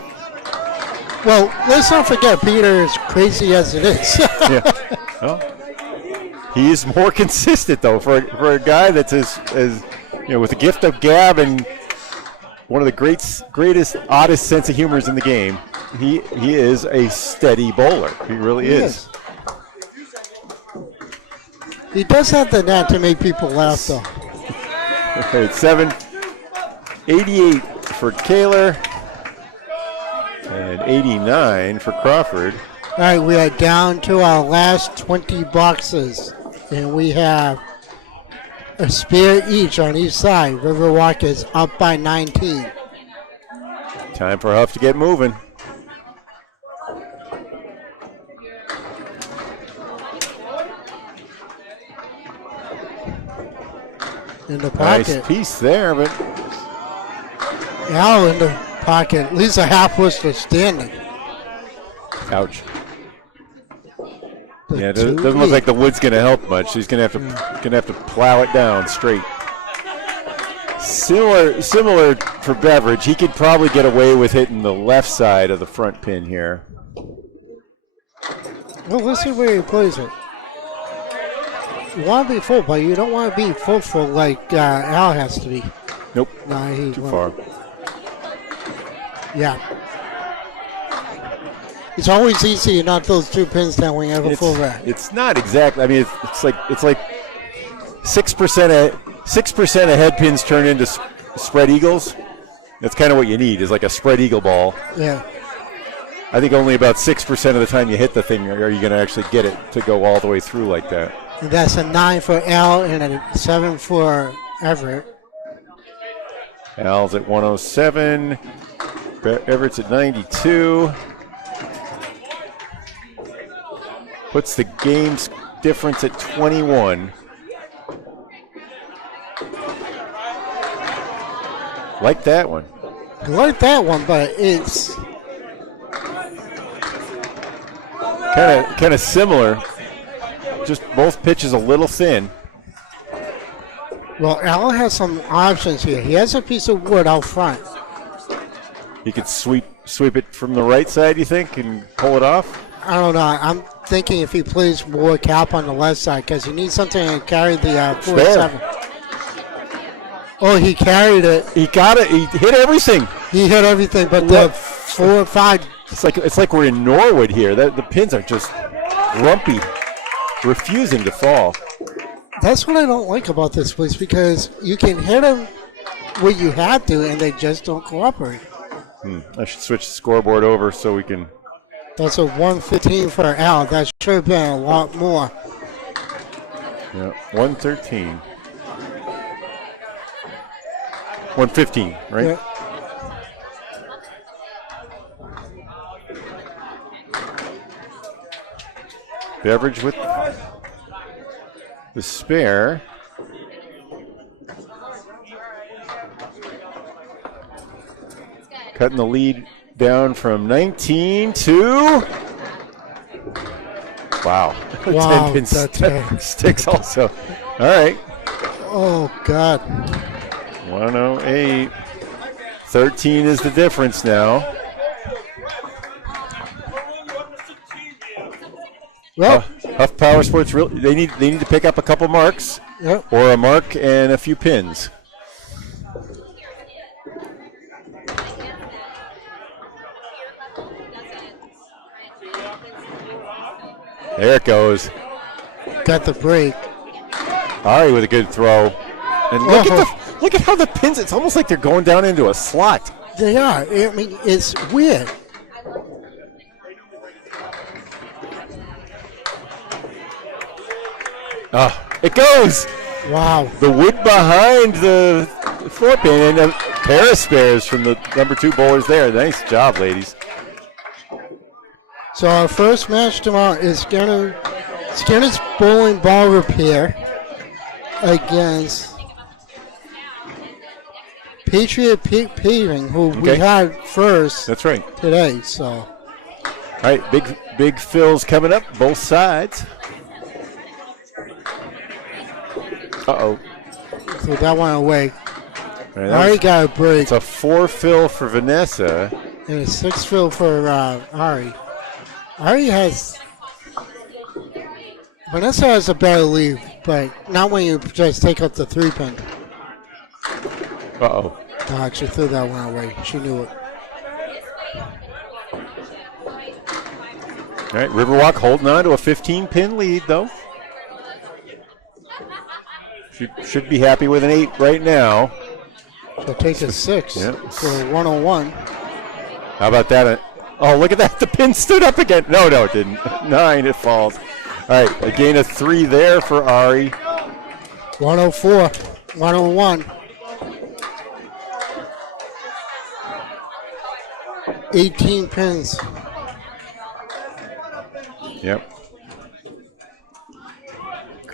Well, let's not forget Peter, as crazy as it is. Yeah. Well, he is more consistent though for a guy that's as with the gift of gab and one of the greatest, oddest sense of humors in the game. He is a steady bowler. He really is. He does have the knack to make people laugh, though. Okay, 88 for Kaler and 89 for Crawford. All right, we are down to our last 20 boxes, and we have a spare each on each side. Riverwalk is up by 19. Time for Huff to get moving. In the pocket. Nice piece there, but Al in the pocket. At least a half was to standing. ouch. Yeah, it doesn't look like the wood's going to help much. He's going to have to plow it down straight. Similar for Beverage. He could probably get away with hitting the left side of the front pin here. Well, let's see where he plays it. You want to be full, but you don't want to be full like Al has to be. Nope. No, he Too won't. far. Yeah. It's always easy to knock those 2 pins down when you have a full rack. It's not exactly. I mean, it's like 6% of head pins turn into spread eagles. That's kind of what you need, is like a spread eagle ball. Yeah. I think only about 6% of the time you hit the thing are you going to actually get it to go all the way through like that. And that's a 9 for Al and a 7 for Everett. Al's at 107. Everett's at 92. Puts the game's difference at 21. Like that one. I like that one, but it's kind of similar. Just both pitches a little thin. well. Al has some options here. He has a piece of wood out front. He could sweep it from the right side, you think, and pull it off? I don't know. I'm thinking if he plays more cap on the left side because he needs something to carry the 4-7. Oh, he carried it. He got it. He hit everything. He hit everything, but the 4-5. It's like we're in Norwood here. The pins are just grumpy, refusing to fall. That's what I don't like about this place because you can hit them where you have to, and they just don't cooperate. I should switch the scoreboard over so we can. That's a 115 for Al. That should have been a lot more. Yeah, 113. 115, right? Yeah. Beverage with the spare. Cutting the lead down from 19 to. Wow. Wow, 10 pin that's sticks also. All right. Oh, God. 108. 13 is the difference now. Well, Huff Power Sports, they need to pick up a couple marks, yep. or a mark and a few pins. There it goes. Got the break. Ari with a good throw. And look at how the pins, it's almost like they're going down into a slot. They are. I mean, it's weird. It goes. Wow. The wood behind the floor pin, and a pair of spares from the number 2 bowlers there. Nice job, ladies. So our first match tomorrow is Skinner's Bowling Ball Repair against Patriot Paving, who we had first. That's right. Today. So. All right, big fills coming up, both sides. Uh-oh. So that went away. All right, Ari got a break. It's a 4 fill for Vanessa. And a 6 fill for Ari. Vanessa has a better lead, but not when you just take up the 3-pin. Uh-oh. She threw that one away. She knew it. All right, Riverwalk holding on to a 15-pin lead, though. Should be happy with an 8 right now. She'll take a 6 Yep. for 101. How about that? Oh, look at that. The pin stood up again. No, it didn't. 9, it falls. All right, a gain of 3 there for Ari. 104, 101. 18 pins. Yep.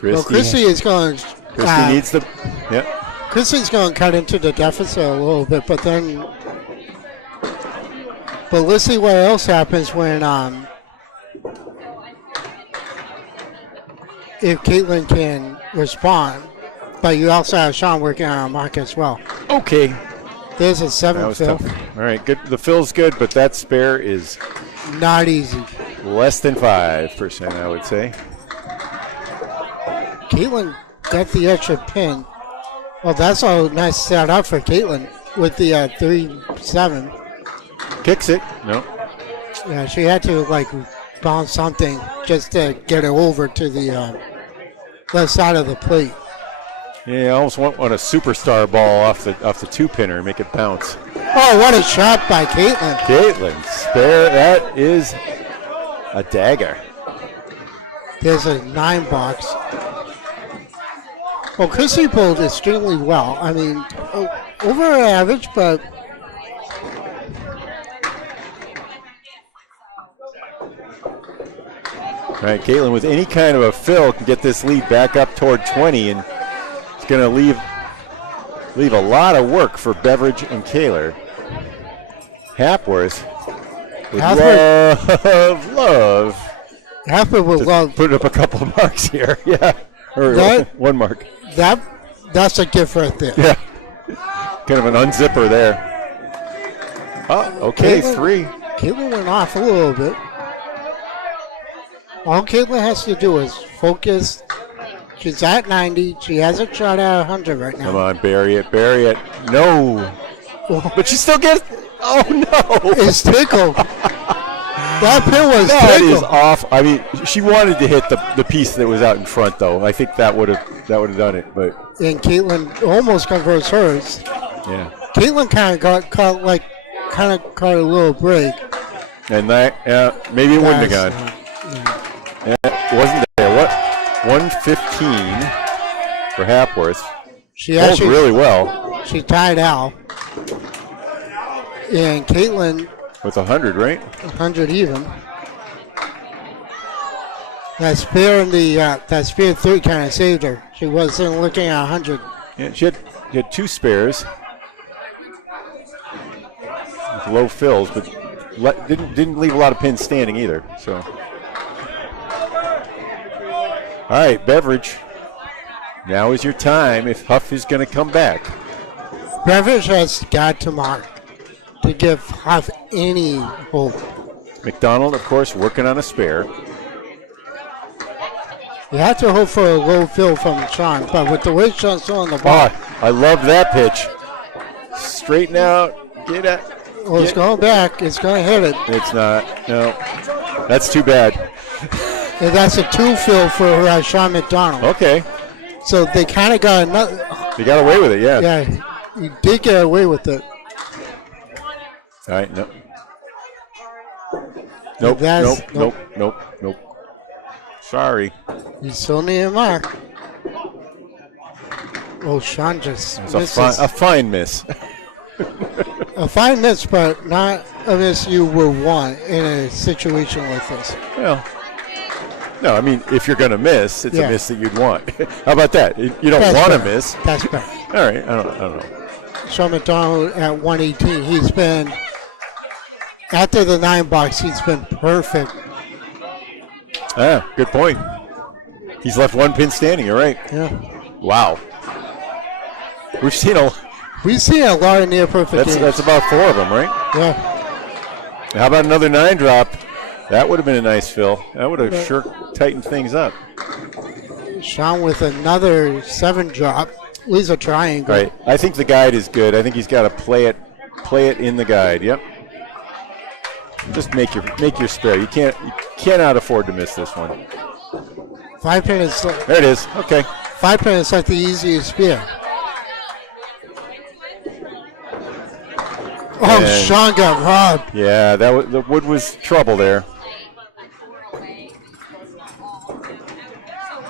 Well, Chrissy is going. Chrissy needs the. Yep. Chrissy's going to cut into the deficit a little bit, but then. But let's see what else happens when if Caitlin can respond. But you also have Sean working on a mark as well. Okay. There's a 7 That was fill. tough. All right, good. The fill's good, but that spare is Not easy. less than 5%, I would say. Caitlin got the extra pin. Well, that's a nice setup for Caitlin with the 3-7. Kicks it. No. Yeah, she had to bounce something just to get it over to the left side of the plate. Yeah, I almost want a superstar ball off the 2-pinner and make it bounce. Oh, what a shot by Caitlin. Caitlin, spare. That is a dagger. There's a 9 box. Well, Chrissy bowled extremely well. I mean, over average, but All right, Caitlin, with any kind of a fill, can get this lead back up toward 20, and it's going to leave a lot of work for Beveridge and Kaler. Hapworth would love Hapworth would love put up a couple of marks here. Yeah, or one mark. That's a gift right there. Yeah, kind of an unzipper there. Oh, okay, Caitlin, 3. Caitlin went off a little bit. All Caitlin has to do is focus. She's at 90. She hasn't shot at 100 right now. Come on, bury it. No. But she still gets. Oh, no. It's tickled. That pin was That tickled. is off. I mean, she wanted to hit the piece that was out in front, though. I think that would have done it. But And Caitlin almost converts hers. yeah. Caitlin kind of got caught a little break. And that, maybe it wouldn't have gone. Yeah, it wasn't there. What? 115 for Hapworth. She Bowled actually really well She tied Al. And Caitlin, with 100, right? 100 even. That spear in that spear 3 kind of saved her. She wasn't looking at 100. Yeah, she had 2 spares. With low fills, but didn't leave a lot of pins standing either. So, all right, Beveridge. Now is your time if Huff is going to come back. Beveridge has got to mark to give Huff any hope. McDonald, of course, working on a spare. You have to hope for a low fill from Sean, but with the way Sean's throwing the ball. Oh, I love that pitch. Straighten out, get it. Well, it's going back. It's going to hit it. It's not. No, that's too bad. And that's a 2 fill for Sean McDonald. Okay, So they kind of got another. you got away with it, yeah. Yeah, you did get away with it. All right, no. Nope, That's- nope. Sorry. You still need a mark. Oh, Sean just It's misses. a fine miss. A fine miss, but not a miss you would want in a situation like this. Well, no, I mean, if you're going to miss, it's Yeah. a miss that you'd want. How about that? You don't That's want to better. miss. That's better. All right, I don't know. Sean McDonald at 118. He's been, after the 9 box, he's been perfect. Ah, good point. He's left 1 pin standing, you're right. Yeah. Wow. We've seen We've seen a lot of near perfect games. that's about 4 of them, right? Yeah. How about another 9 drop? That would have been a nice fill. That would have sure tightened things up. Sean with another 7 drop. Leaves a triangle. Right. I think the guide is good. I think he's got to play it in the guide. Yep. Just make your spare. You cannot afford to miss this one. 5 pin is There it is. Okay. 5 pin is like the easiest spear. Oh, And- Sean got robbed. Yeah, the wood was trouble there.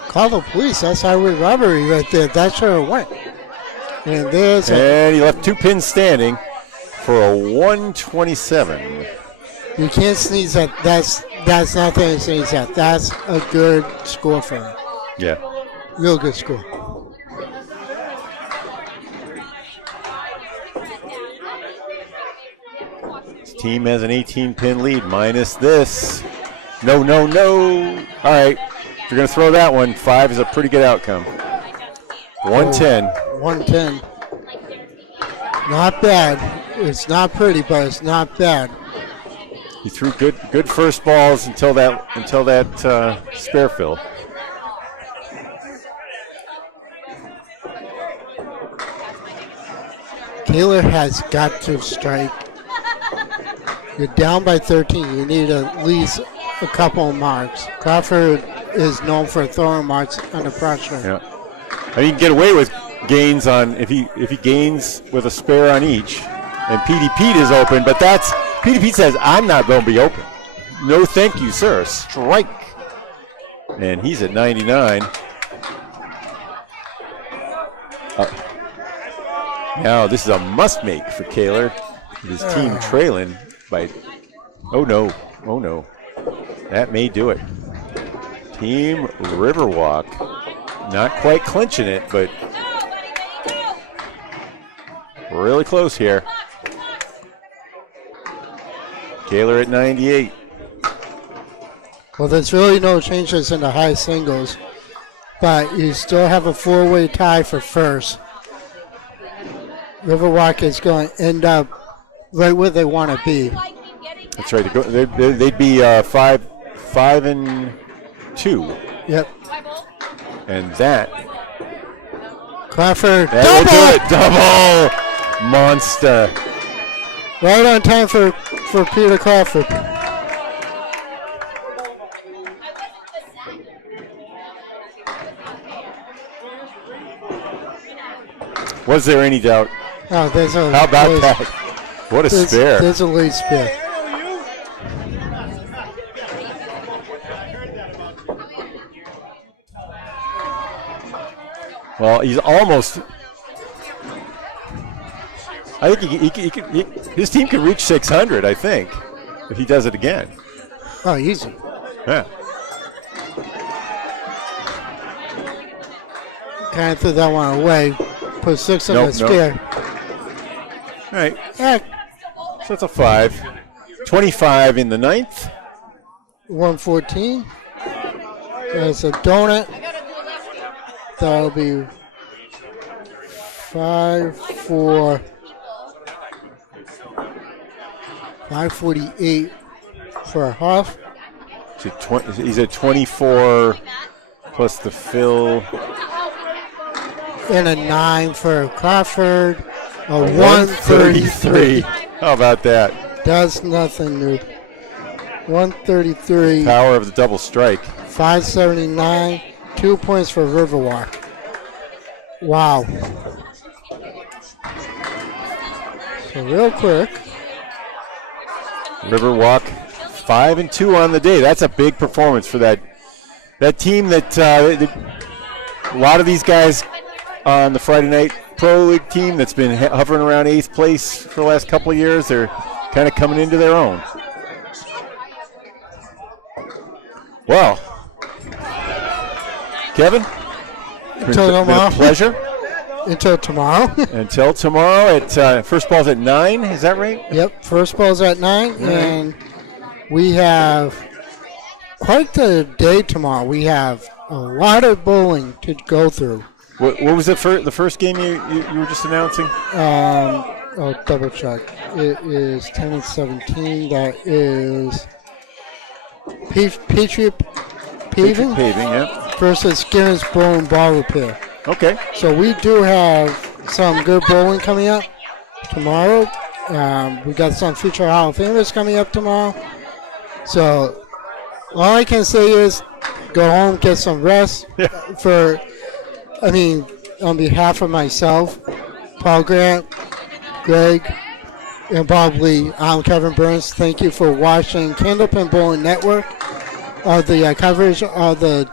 Call the police. That's highway robbery right there. That's where it went. And there's a, And he left 2 pins standing for a 127. you can't sneeze at. That's nothing to sneeze at. That's a good score for him. Yeah. Real good score. His team has an 18-pin lead minus this. No. All right. If you're going to throw that one, 5 is a pretty good outcome. 110. 110. Not bad. It's not pretty, but it's not bad. He threw good first balls until that spare fill. Taylor has got to strike. You're down by 13. You need at least a couple of marks. Crawford is known for throwing marks under pressure. Yeah. I mean, you can get away with gains on if he gains with a spare on each, and Petey Pete is open, but Petey Pete says, I'm not going to be open. No, thank you, sir. Strike. And he's at 99. Now this is a must make for Kaler. His team trailing by, oh no, that may do it. Team Riverwalk, not quite clinching it, but really close here. Kaler at 98. Well, there's really no changes in the high singles, but you still have a 4-way tie for first. Riverwalk is going to end up right where they want to be. That's right. They'd be 5-2. Yep. And that Crawford, will do it. Double monster. Right on time for Peter Crawford. Was there any doubt? Oh, there's a How about there's- that? What a spare. There's a late spare. Well, he's almost. I think his team could reach 600. I think if he does it again. Oh, easy. Yeah. Kind of threw that one away. Put 6 in Nope, the spare. All right. Yeah, So that's a 5. 25 in the 9th. 114. There's a donut. That'll be 548 for Huff. He's at 24 plus the fill. And a 9 for Crawford. A 133. How about that? That's nothing new. 133. Power of the double strike. 579. 2 points for Riverwalk. Wow. So real quick. Riverwalk 5-2 on the day. That's a big performance for that team. That a lot of these guys on the Friday night Pro League team that's been hovering around 8th place for the last couple of years. They're kind of coming into their own. Well, Kevin, Until been a tomorrow. pleasure. Until tomorrow. Until tomorrow at first ball's at 9. Is that right? Yep. First ball's at 9, and we have quite the day tomorrow. We have a lot of bowling to go through. What was the first game you were just announcing? I'll double check. It is 10 and 17. That is Patriot Paving Yep. versus Skinner's Bowling Ball Repair. Okay. So we do have some good bowling coming up tomorrow. We got some future Hall of Famers coming up tomorrow. So all I can say is go home, get some rest. On behalf of myself, Paul Grant, Greg, and probably I'm Kevin Burns. Thank you for watching Candlepin Bowling Network, the coverage of the